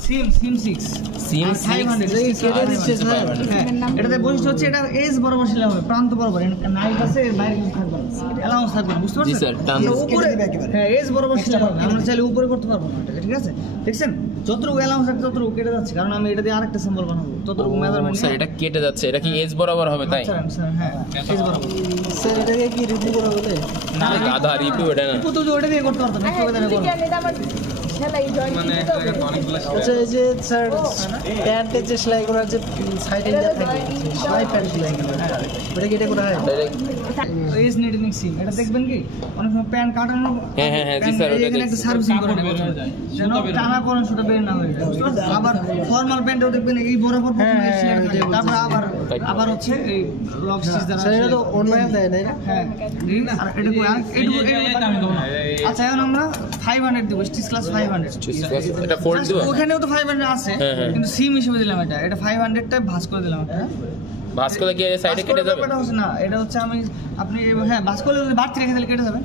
সিম 6 সিম 500 এই কেটে দিচ্ছে স্যার হ্যাঁ এটাতে বৈশিষ্ট্য হচ্ছে এটা এজ বরাবর সেলাই হবে প্রান্ত বরাবর নাইট আছে এর বাইরে কিছু থাকবে না অ্যালাউন্স থাকবে না বুঝতে পারছেন জি স্যার, টান আমরা দিচ্ছে। উপরে হ্যাঁ এজ বরাবর সেলাই হবে আমরা চাইলে উপরে করতে পারবো না এটা ঠিক আছে দেখছেন যতটুকু অ্যালাউন্স আছে ততটুকু কেটে যাচ্ছে কারণ আমি এটা দিয়ে আরেকটা স্যাম্পল বানাবো ততটুকু মেজারমেন্ট স্যার এটা কেটে যাচ্ছে এটা কি এজ বরাবর হবে তাই স্যার হ্যাঁ এজ বরাবর স্যার এটাকে কি রিভিউ করা বলে আধা রিভিউ এটা না তো ওটা দিয়ে করতে পারতাম একটু করে দেবো সেলাই জয়েন্ট মানে দিতে হবে অনেকগুলো আচ্ছা এই যে স্যার প্যান্টের যে সেলাই করার যে সাইডে এটা তো থাকে joining দিতে সেলাই প্যান্ট সেলাই করা ওটা কি এটা করা হয় এজ নিডলিং সিম এটা দেখবেন কি অনেক সময় প্যান্ট কাটানো হ্যাঁ, জি স্যার, ওটা এখানে একটা সার্ভিসিং করে দেবে যেন টানা করেন সেটা বের না হয়ে যায় বুঝতে পারছেন? আবার ফর্মাল প্যান্টেও দেখবেন এই বরাবর প্রথমে সেলাই থাকে তারপর আবার হচ্ছে এই লক স্টিচ দ্বারা স্যার এটা তো অনলাইন দেয় তাই না হ্যাঁ আর এটা আচ্ছা এখন আমরা 500 দেব স্টিচ ক্লাস 500 এটা ফোল্ড দিব ওখানেও তো 500 আছে হ্যাঁ। কিন্তু সিম হিসেবে দিলাম এটা 500 টাই ভাঁজ করে দিলাম এটা ভাঁজ করলে কি সাইডে কেটে যাবে ব্যাপারটা হচ্ছে না এটা হচ্ছে আপনি হ্যাঁ ভাঁজ করলে যদি বাড়তি রেখে দিলে কেটে যাবে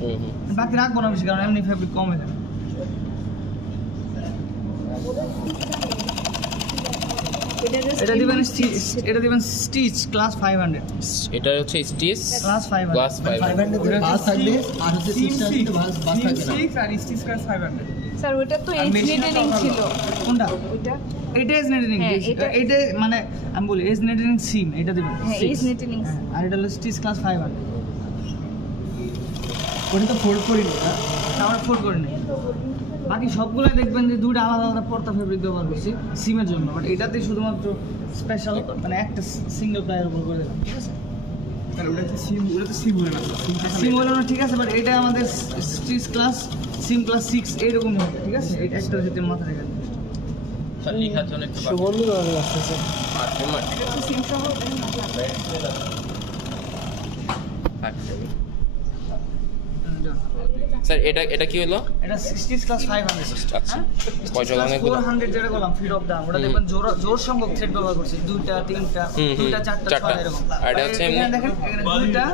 বাকি রাখবো না বেশি কারণ এমনি ফেব্রিক কম হয়ে যাবে এটা দিবেন এটা দিবেন স্টিচ ক্লাস 500 এটা হচ্ছে স্টিচ ক্লাস 500 ক্লাস 5 বাস থাকবে আর হচ্ছে 6 বাস থাকবে না 6 আর স্টিচ ক্লাস 500 স্যার ওটা তো এজ নিডলিং ছিল কোনটা ওইটা এটা এজ নেটিং হ্যাঁ, এটা মানে আমি বলি এজ নেটিং সিম এটা দিবেন হ্যাঁ এজ নিডলিং আর এটা হলো স্টিচ ক্লাস 500 ওটা তো ফোল্ড করিনি না আমরা ফোল্ড করে নিই বাকি সবগুলাই দেখবেন যে দুইটা আলাদা আলাদা পর্দা ফেব্রিক ব্যবহার করছি সিমের জন্য বাট এটাতে শুধুমাত্র স্পেশাল মানে একটা সিঙ্গেল প্লাইয়ের উপর করে দিলাম ঠিক আছে তাহলে ওটা তো সিম হলো না সিম হলো না ঠিক আছে বাট এটা আমাদের স্টিচ ক্লাস সিম ক্লাস 6 এইরকমই হবে ঠিক আছে এটা একটা যেতে মাথা রেখে দিন স্যার লেখার জন্য একটু সুগন্ধি ভালো লাগতেছে সিম সহ স্যার এটা কি হলো এটা স্টিচ ক্লাস 500 আচ্ছা কয়টা অনেক 400 যেটা বললাম ফিট অফ দাম ওটা দেখবেন জোর সংখ্যক থ্রেড ব্যবহার করছি দুইটা তিনটা দুইটা চারটা ছয়টা এরকম আর এটা হচ্ছে এখানে দেখেন এখানে দুইটা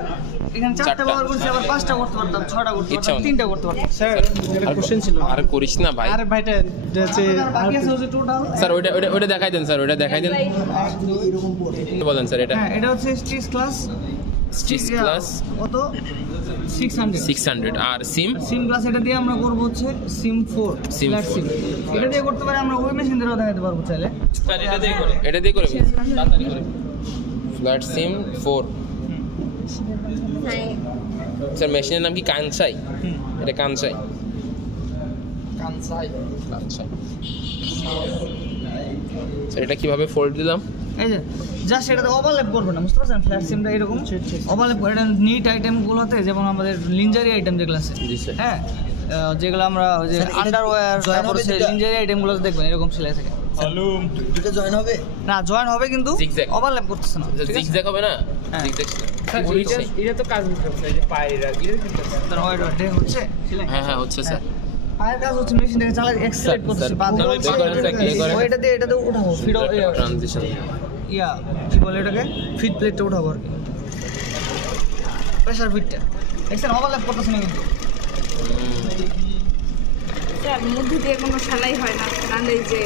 এখানে চারটা ব্যবহার করছি আবার পাঁচটা করতে পারতাম ছয়টা করতে ইচ্ছা পারতাম মতো। তিনটা করতে পারতাম স্যার একটা কোশ্চেন ছিল আর করিস না ভাই আরে ভাইটা এটা হচ্ছে বাকি আছে হচ্ছে টোটাল স্যার ওটা দেখাই দেন স্যার ওটা দেখাই দেন এরকম পড়ে বলেন স্যার এটা হ্যাঁ এটা হচ্ছে স্টিচ ক্লাস স্টিচ ক্লাস কত 600 600 আর সিম সিম ক্লাস এটা দিয়ে আমরা করব হচ্ছে সিম 4 সিম ফ্ল্যাট সিম এটা দিয়ে করতে পারি আমরা ওই মেশিন দিয়েও দেখাতে পারবো চাইলে এটা দিয়ে করে ফ্ল্যাট সিম 4 স্যার মেশিনের নাম কি কানসাই এটা কানসাই স্যার এটা কিভাবে ফোল্ড দিলাম এই যে জাস্ট এটাতে ওভারল্যাপ করবে না বুঝতে পারছেন ফ্ল্যাট সিমটা এরকম ওভারল্যাপ করে এটা নিট আইটেমগুলোতে যেমন আমাদের লিঞ্জারি আইটেম যেগুলো আছে জি স্যার হ্যাঁ যেগুলো আমরা ওই যে আন্ডারওয়্যার তারপর লিঞ্জারি আইটেমগুলোতে দেখবেন এরকম সেলাই থাকে দুটো জয়েন হবে না জয়েন হবে কিন্তু Zigzag। ওভারল্যাপ করতেছে না ঠিক আছে জিগজ্যাগ হবে না হ্যাঁ। জিগজ্যাগ এটা তো কাজ হচ্ছে স্যার এই যে পায়ের আর এটা কিন্তু তার ওয়েট ওয়েট হচ্ছে সেলাই হ্যাঁ হচ্ছে স্যার পায়ের কাজ হচ্ছে মেশিনটাকে চালাই এক্সেলেট করতেছে পা ধরে এটাতে উঠাবো ফিড ট্রানজিশন ইয়া কি বলে এটাকে ফিড প্লেটটা উঠাবো আর কি প্রেসার ফিডটা দেখছেন ওভারল্যাপ করতেছে না কিন্তু স্যার মধ্যে দিয়ে কোনো সেলাই হয় না তাহলে এই যে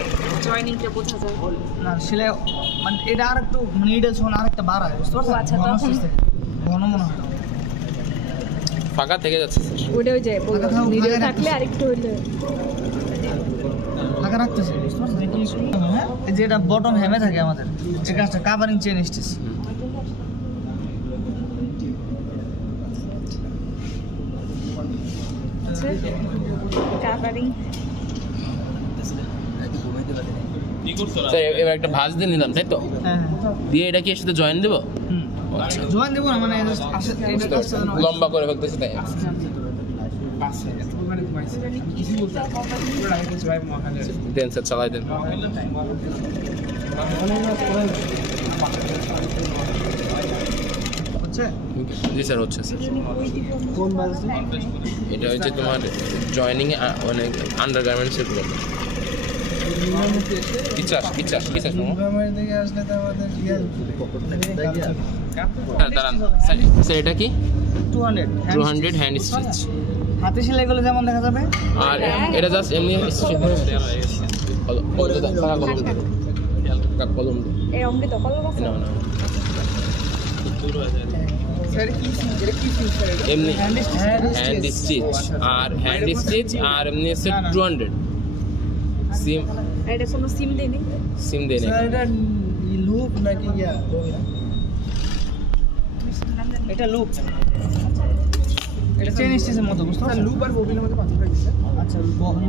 জয়েনিংটা বোঝা যায় না সেলাই মানে এটা আর একটু নিডল সমান আর একটা বাড়ায় বুঝতে পারছেন আচ্ছা, ঘন তখন? system, ঘন মনে হয় ফাঁকা থেকে যাচ্ছে স্যার ওটা ওই যে ফাঁকা থাকুক, ভিডিও ফাঁকা থাকলে আরেকটু হইলে ফাঁকা রাখতেছে বুঝতে পারছেন হ্যাঁ এই যে এটা বটম হেমে থাকে আমাদের এই কাজটা covering chain stitch covering sir এবার একটা ভাঁজ দিয়ে নিলাম তাই তো হ্যাঁ দিয়ে এটা কি এর সাথে জয়েন দেবো আচ্ছা জয়েন দেবো না মানে এটা কাজটা যেন হয়। লম্বা করে ফেলতেছে তাই পাশে এত মানে ঘুমাইছে কিছু বলতে পুরো আগে কিছু ভাই মহাকালে দেন স্যার চালাই দেন হচ্ছে জি স্যার হচ্ছে স্যার কোন বাস এটা হচ্ছে তোমার জয়েনিং অনেক আন্ডার গার্মেন্টসের গুলো পিচাস আমার দিকে আসলে তো আমাদের হ্যাঁ দাঁড়ান স্যার এটা কি 200 200 হ্যান্ড স্টিচ হাতে সেলাই গুলো যেমন দেখা যাবে আর এটা জাস্ট এমনি কলম এই অমৃত কলম আছে না স্যার কি এটা কি স্যার এটা এমনি হ্যান্ড হ্যান্ড স্টিচ আর এমনি হচ্ছে 200 সিম এটা কোনো সিম দেয়নি সিম দেয় না এটা লুপ নাকি ইয়া এটা লুপ এটা চেন স্টিচের মতো, বুঝতে পারছেন? লুপ আর ববিনের মধ্যে পার্থক্য কি স্যার? আচ্ছা,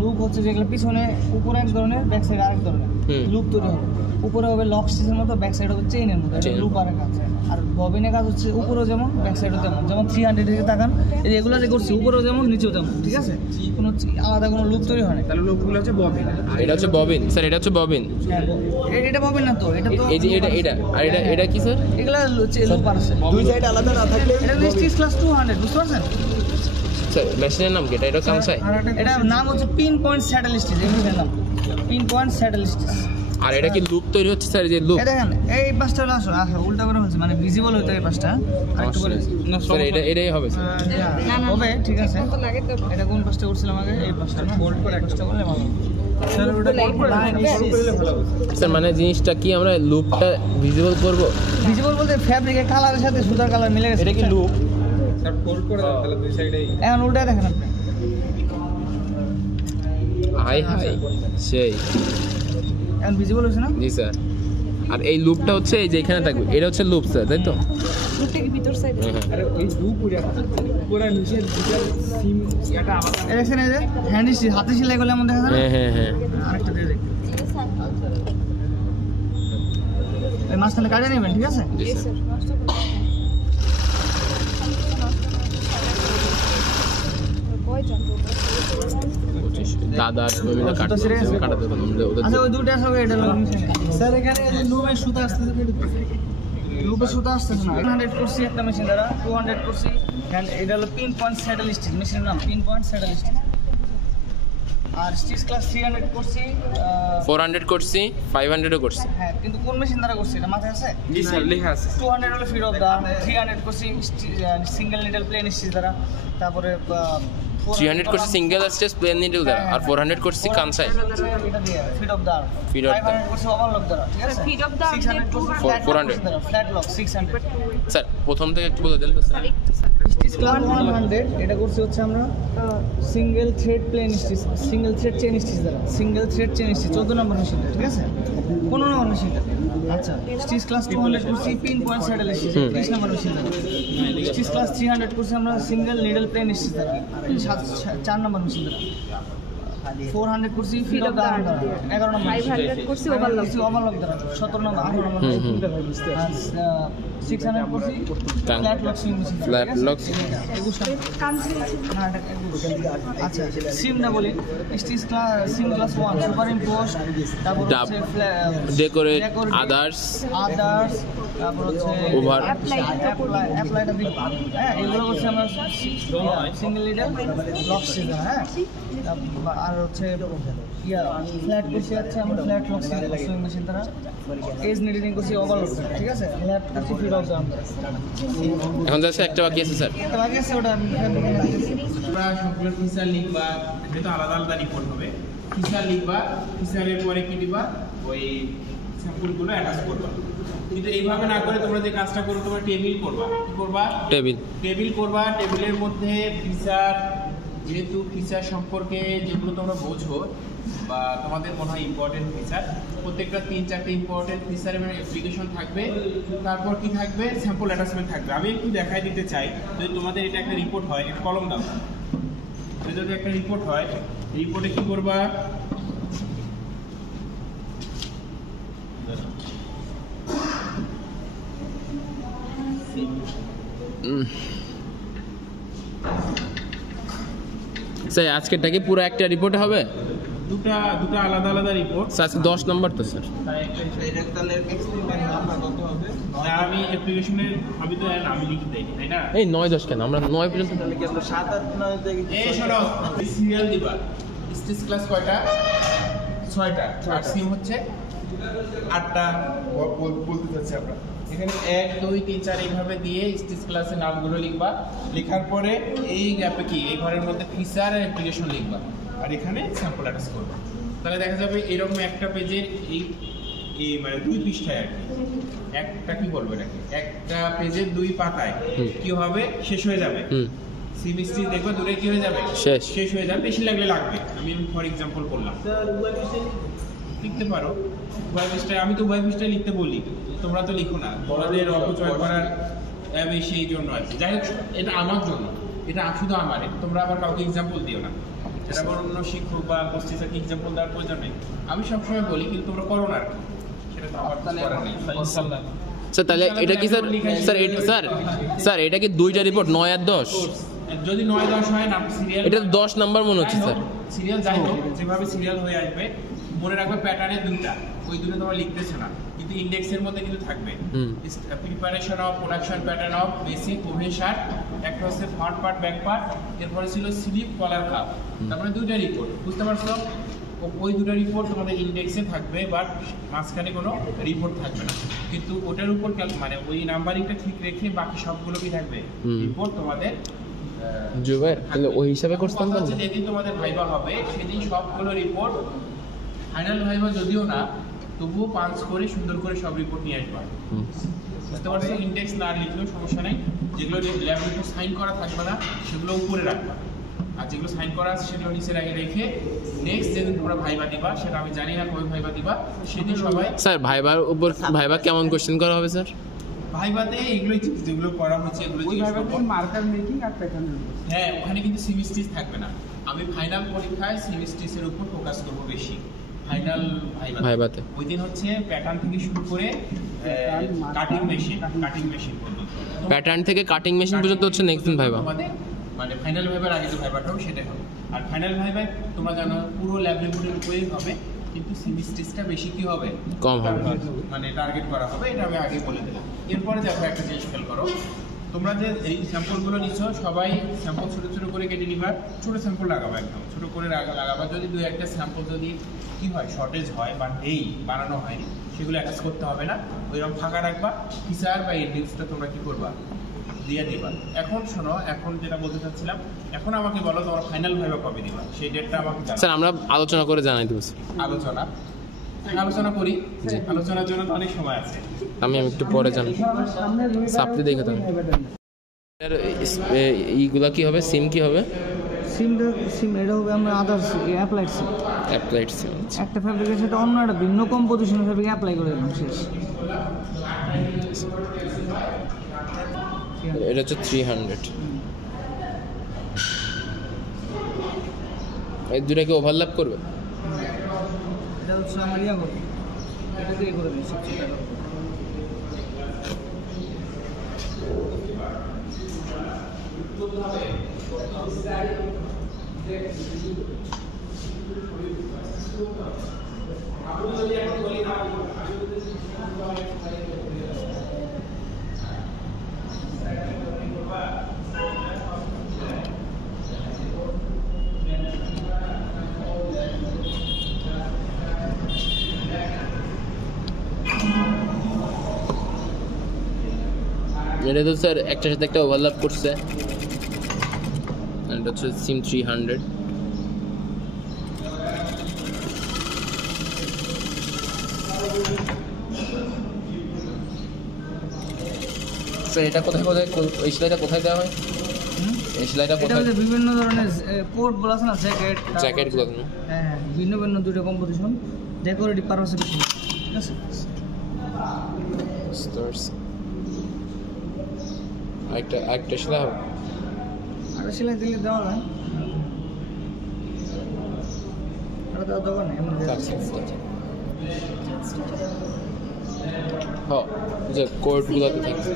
লুপ হচ্ছে যেগুলো পিছনে উপরে এক ধরনের, ব্যাক সাইড আরেক ধরনের লুপ তৈরি হবে। উপরে হবে লক স্টিচের মতো, ব্যাক সাইড হবে চেইনের মতো, এটা লুপ আরেক আছে। আর ববিনের কাজ হচ্ছে উপরেও যেমন ব্যাক সাইডও তেমন, যেমন 300 থেকে তাকান, এই এগুলো যে করছি উপরেও যেমন নিচেও তেমন, ঠিক আছে? কোনো আলাদা কোনো লুপ তৈরি হয় না। তাহলে লুপগুলো হচ্ছে ববিন। এটা হচ্ছে ববিন স্যার, এটা হচ্ছে ববিন। হ্যাঁ, এটা ববিন না তো, এটা তো এই যে এটা আর এটা কি স্যার? এগুলা লুপ আছে, দুই সাইড আলাদা না থাকলে এটা স্টিচ ক্লাস 200, বুঝতে পারছেন? স্যার মেশিনের নাম কি এটা? এটা কামসাই। এটার নাম হচ্ছে পিন পয়েন্ট স্যাডেল স্টিচ, এই মেশিনের নাম পিন পয়েন্ট স্যাডেল স্টিচ। আর এটা কি লুপ তৈরি হচ্ছে স্যার? যে লুপ এই দেখেন, এই পাশটা হলো আসলে উল্টা করে হচ্ছে, মানে ভিজিবল হইতে এই পাশটা আরেকটু করে স্যার এটাই হবে স্যার। হবে, ঠিক আছে। তো লাগে তো এটা কোন পাশটা উঠছিলাম আগে? এই পাশটা না, হোল্ড করে একটা করলে ভালো। স্যার ওটা স্যার মানে জিনিসটা কি আমরা লুপটা ভিজিবল করব? ভিজিবল বলতে ফ্যাব্রিকের কালারের সাথে সুতার কালার মিলে গেছে। এটা কি লুপ? স্যার ফোল্ড করে দাও তাহলে দুই সাইডেই। এখন উল্টা দেখেন আপনি, হাই সেই। এখন ভিজিবল হচ্ছে না? জি স্যার। আর এই লুপটা হচ্ছে এই যে এখানে থাকবে, এটা হচ্ছে লুপ স্যার, তাই তো? লুপটা কি ভিতর সাইডে? আরে ওই লুপ পুরো নিচে দুটো সিম এটা আলাদা। দেখছেন এই যে হ্যান্ড স্টিচ, হাতে সেলাই করলে এমন দেখা যায় না? হ্যাঁ। আরেকটা দিয়ে দেখি, এই মাঝখানে কাটিয়ে নেবেন, ঠিক আছে? জি স্যার। কয়জন দাদার ববিনটা কাটাতে ওদের আচ্ছা, ওই দুটো আছে, এটা হলো মেশিন। স্যার এখানে এই যে লুপের সুতা আসতেছে, লুপের সুতা আসতেছে না। 100 করছি একটা মেশিন দ্বারা, 200 করছি। এটা হলো পিন পয়েন্ট স্যাডেল স্টিচ, মেশিনের নাম পিন পয়েন্ট স্যাডেল স্টিচ। আর স্টিচ ক্লাস 300 করছি, 400 করছি, 500ও করছি। হ্যাঁ, কিন্তু কোন মেশিন দ্বারা করছি এটা মাথায় আছে? জি স্যার লেখা আছে। 200 হলো ফিট অফ দা, 300 করছি সিঙ্গেল নিডল প্লেন স্টিচ দ্বারা, তারপরে 300 করছি সিঙ্গেল স্টিচ প্লেন নিডল দ্বারা, আর 400 করছি কানসাই এটা দিয়ে feet of the, Feet of the- 500 করছি ওভারলক দ্বারা, ঠিক আছে? Feet of the 600 করছি 400 ফ্ল্যাট লক 600। স্যার প্রথম থেকে একটু বলে দেন তো স্যার। স্টিচ ক্লাস 100 এটা করছি হচ্ছে আমরা single thread plain stitch, single thread chain stitch দ্বারা, সিঙ্গেল থ্রেড চেইন স্টিচ 14 নম্বর মেশিনটা, ঠিক আছে? 15 নম্বর মেশিনটা। আচ্ছা, স্টিচ ক্লাস 200 করছি পিন পয়েন্ট স্যাডেল স্টিচ 30 নম্বর মেশিন দ্বারা। স্টিচ ক্লাস 300 করছি আমরা সিঙ্গেল নিডল প্লেন স্টিচ দ্বারা, 4 নম্বর মেশিন দ্বারা। 400 করছি ফিট অফ দা 11 নম্বর। 500 করছি ওভারলক। ওভারলক দ্বারা 17 নম্বর 18 নম্বর। আর 600 করছি flat lock sewing machine, flat lock আচ্ছা, সিমটা বলি স্টিচ ক্লাস সিম ক্লাস 1 সুপার ইম্পোজ, তারপর ডাব, হচ্ছে ডেকোরেট, আদার্স, তারপর হচ্ছে ওভার, অ্যাপ্লাইটা দিই। হ্যাঁ, এগুলো হচ্ছে আমরা সিঙ্গেল লিডার লক স্টিচ, হ্যাঁ। আর হচ্ছে ফ্ল্যাট করছি হচ্ছে আমরা ফ্ল্যাট লক সুইং মেশিন দ্বারা, এজ নিডিং করছি ওভারলোড, ঠিক আছে? ফ্ল্যাট করছি ফিট অফ দা। এখন যাচ্ছে একটা বাকি আছে স্যার। এটা বাকি আছে, ওটা তোমরা সবগুলো ফিচার লিখবা, এটা আলাদা আলাদা রিপোর্ট হবে। ফিচার লিখবা, ফিচারের পরে কি দিবা, ওই স্যাম্পলগুলো অ্যাটাচ করবা। কিন্তু এইভাবে না করে তোমরা যে কাজটা করো, তোমরা টেবিল করবা। কি করবা? টেবিল করবা। টেবিলের মধ্যে ফিচার, যেহেতু ফিচার সম্পর্কে যেগুলো তোমরা বোঝো বা তোমাদের মনে হয় ইম্পর্টেন্ট ফিচার, প্রত্যেকটা 3-4টে ইম্পর্টেন্ট ফিচারের মানে অ্যাপ্লিকেশন থাকবে। তারপর কি থাকবে? স্যাম্পল অ্যাটাচমেন্ট থাকবে। আমি একটু দেখাই দিতে চাই, যদি তোমাদের এটা একটা রিপোর্ট হয়, একটা কলম দাও, যদি একটা রিপোর্ট হয়, রিপোর্টে কি করবা? স্যার আজকেরটা কি পুরো একটা রিপোর্ট হবে? দুটা আলাদা আলাদা রিপোর্ট। স্যার আজকে 10 নম্বর তো স্যার। আমি অ্যাপ্লিকেশনের আমি তো আমি লিখে দেই, তাই না? এই 9-10 কেন, আমরা 9 পর্যন্ত। কি আমরা 7-8-9 থেকে এই শোনো, সিরিয়াল দিবা। স্টিচ ক্লাস কয়টা? 6টা। আর সিম হচ্ছে 8টা। বলতে চাচ্ছি আমরা এখানে 1 2 3 4 এইভাবে দিয়ে স্টিচ ক্লাসের নামগুলো লিখবা। লেখার পরে এই গ্যাপে কি এই ঘরের মধ্যে ফিচার আর অ্যাপ্লিকেশন লিখবা, আর এখানে স্যাম্পল অ্যাটাচ করবা। তাহলে দেখা যাবে এরকম একটা পেজের এই মানে 2 পৃষ্ঠায় আর কি, একটা কি বলবো এটাকে, একটা পেজের 2 পাতায় কি হবে? শেষ হয়ে যাবে। সিমিস্ট্রি দেখবে দূরে কি হয়ে যাবে? শেষ হয়ে যাবে। বেশি লাগলে লাগবে, আমি ফর এক্সাম্পল করলাম। লিখতে পারো উভয় পৃষ্ঠায়, আমি তো উভয় পৃষ্ঠায় লিখতে বলি, তোমরা তো লিখো না, তোমাদের অপচয় করার বেশি এই জন্য আছে। যাই হোক, এটা আমার জন্য, এটা শুধু আমার, তোমরা আবার কাউকে এক্সাম্পল দিও না। এটা আবার অন্য শিক্ষক বা গোষ্ঠীকে এক্সাম্পল দেওয়ার প্রয়োজন নেই। আমি সবসময় বলি কিন্তু তোমরা করো না, সেটা তো আমার করার নেই। স্যার তাহলে এটা কি স্যার স্যার এটা কি দুইটা রিপোর্ট 9 আর 10? যদি 9-10 হয় না সিরিয়াল, এটা তো 10 নাম্বার মনে হচ্ছে স্যার। সিরিয়াল যাই হোক, যেভাবে সিরিয়াল হয়ে আসবে মনে রাখবে প্যাটার্নে দুইটা, ওই দুটো তোমরা লিখতেছো না কিন্তু ইন্ডেক্সের মধ্যে কিন্তু থাকবে। Preparation of production pattern of basic oven shirt, একটা হচ্ছে ফ্রন্ট পার্ট ব্যাক পার্ট, এরপরে ছিল স্লিপ কলার কাপ। তারপরে দুইটা রিপোর্ট, বুঝতে পারছো? ওই দুটো রিপোর্ট তোমাদের ইন্ডেক্সে থাকবে, বাট মাঝখানে কোনো রিপোর্ট থাকবে না। কিন্তু ওটার উপর মানে ওই নাম্বারিংটা ঠিক রেখে বাকি সবগুলো কি থাকবে রিপোর্ট তোমাদের। জুবাইর তাহলে ওই হিসাবে করতাম না। যেদিন তোমাদের ভাইবা হবে সেদিন সবগুলো রিপোর্ট, ফাইনাল ভাইবা যদিও না তবুও পাঞ্চ করে সুন্দর করে সব রিপোর্ট নিয়ে আসবা। বুঝতে পারছো? ইন্ডেক্স না লিখলেও সমস্যা নেই, যেগুলো ল্যাব রিপোর্ট সাইন করা থাকবে না সেগুলো উপরে রাখবা, আর যেগুলো সাইন করা আছে সেগুলো নিচে রেখে নেক্সট যেদিন তোমরা ভাইবা দিবা, সেটা আমি জানি না কবে ভাইবা দিবা, সেদিন সবাই। স্যার ভাইবার উপর ভাইবা কেমন কোশ্চেন করা হবে স্যার? ভাইবাতে এগুলো যেগুলো করা হচ্ছে এগুলো মার্কার মেকিং আর প্যাটার্ন। হ্যাঁ, ওখানে কিন্তু সেমিস্ট্রিজ থাকবে না। আমি ফাইনাল পরীক্ষায় সেমিস্ট্রিজের উপর ফোকাস করবো বেশি। ফাইনাল ভাইবাতে ওই দিন হচ্ছে প্যাটার্ন থেকে শুরু করে কাটিং মেশিন পর্যন্ত। প্যাটার্ন থেকে কাটিং মেশিন পর্যন্ত হচ্ছে নেক্সট দিন ভাইবা। মানে ফাইনাল ভাইবার আগে যে ভাইবাটা হবে সেটাই হবে। আর ফাইনাল ভাইবায় তোমরা জানো পুরো ল্যাব রিপোর্টের উপরেই হবে, কিন্তু সেমিস্ট্রিজটা বেশি কি হবে, কম হবে, মানে টার্গেট করা হবে। এটা আমি আগে বলে দিলাম। এরপরে দেখো একটা জিনিস খেয়াল করো, তোমরা যে এই স্যাম্পলগুলো নিচ্ছ সবাই স্যাম্পল ছোটো ছোটো করে কেটে নিবা, ছোটো স্যাম্পল লাগাবা, একদম ছোটো করে লাগাবা। যদি দু একটা স্যাম্পল যদি কি হয় শর্টেজ হয় বা নেই, বানানো হয়নি, সেগুলো অ্যাটাচ করতে হবে না, ওইরকম ফাঁকা রাখবা। ফিচার বা ইন্ডেক্সটা তোমরা কি করবা, দিয়ে দিবা। এখন শোনো, এখন যেটা বলতে চাচ্ছিলাম, এখন আমাকে বলো তোমার ফাইনাল ভাইবা কবে দিবা, সেই ডেটটা আমাকে জানাও। স্যার আমরা আলোচনা করে জানাই দেবো। আলোচনা করি, আলোচনার জন্য তো অনেক সময় আছে। আমি একটু পরে জানাই, সাপ্লি দেখে তো। এইগুলা কি হবে, সিম কি হবে? সিম এটা হবে আমরা আদার্স অ্যাপ্লাইড সিম। অ্যাপ্লাইড সিম একটা ফ্যাব্রিকের সাথে অন্য একটা ভিন্ন কম্পোজিশনের ফ্যাব্রিক অ্যাপ্লাই করে দিলাম, শেষ। এটা হচ্ছে 300। এই দুটাকে ওভারল্যাপ করবে? এটা হচ্ছে আমার ইয়া করবে, এটা দিয়ে করে দিচ্ছি। এটা তো স্যার একটার সাথে একটা ওভারল্যাপ করছে। এটা হচ্ছে সিম 300। স্যার এটা কোথায় কোথায় এই সেলাইটা কোথায় দেওয়া হয়? এই সেলাইটা কোথায়? এটা বিভিন্ন ধরনের কোট বলা আছে না, জ্যাকেটগুলো। হ্যাঁ, ভিন্ন ভিন্ন দুটো কম্পোজিশন ডেকোরেটিভ পারপাসে, ঠিক আছে। স্টার্স একটা সেলাই হবে, আর সেলাই দিলে দেওয়া যায়, আর দেওয়া দরকার নেই। হ্যাঁ, যে কোটগুলোতে থাকছে।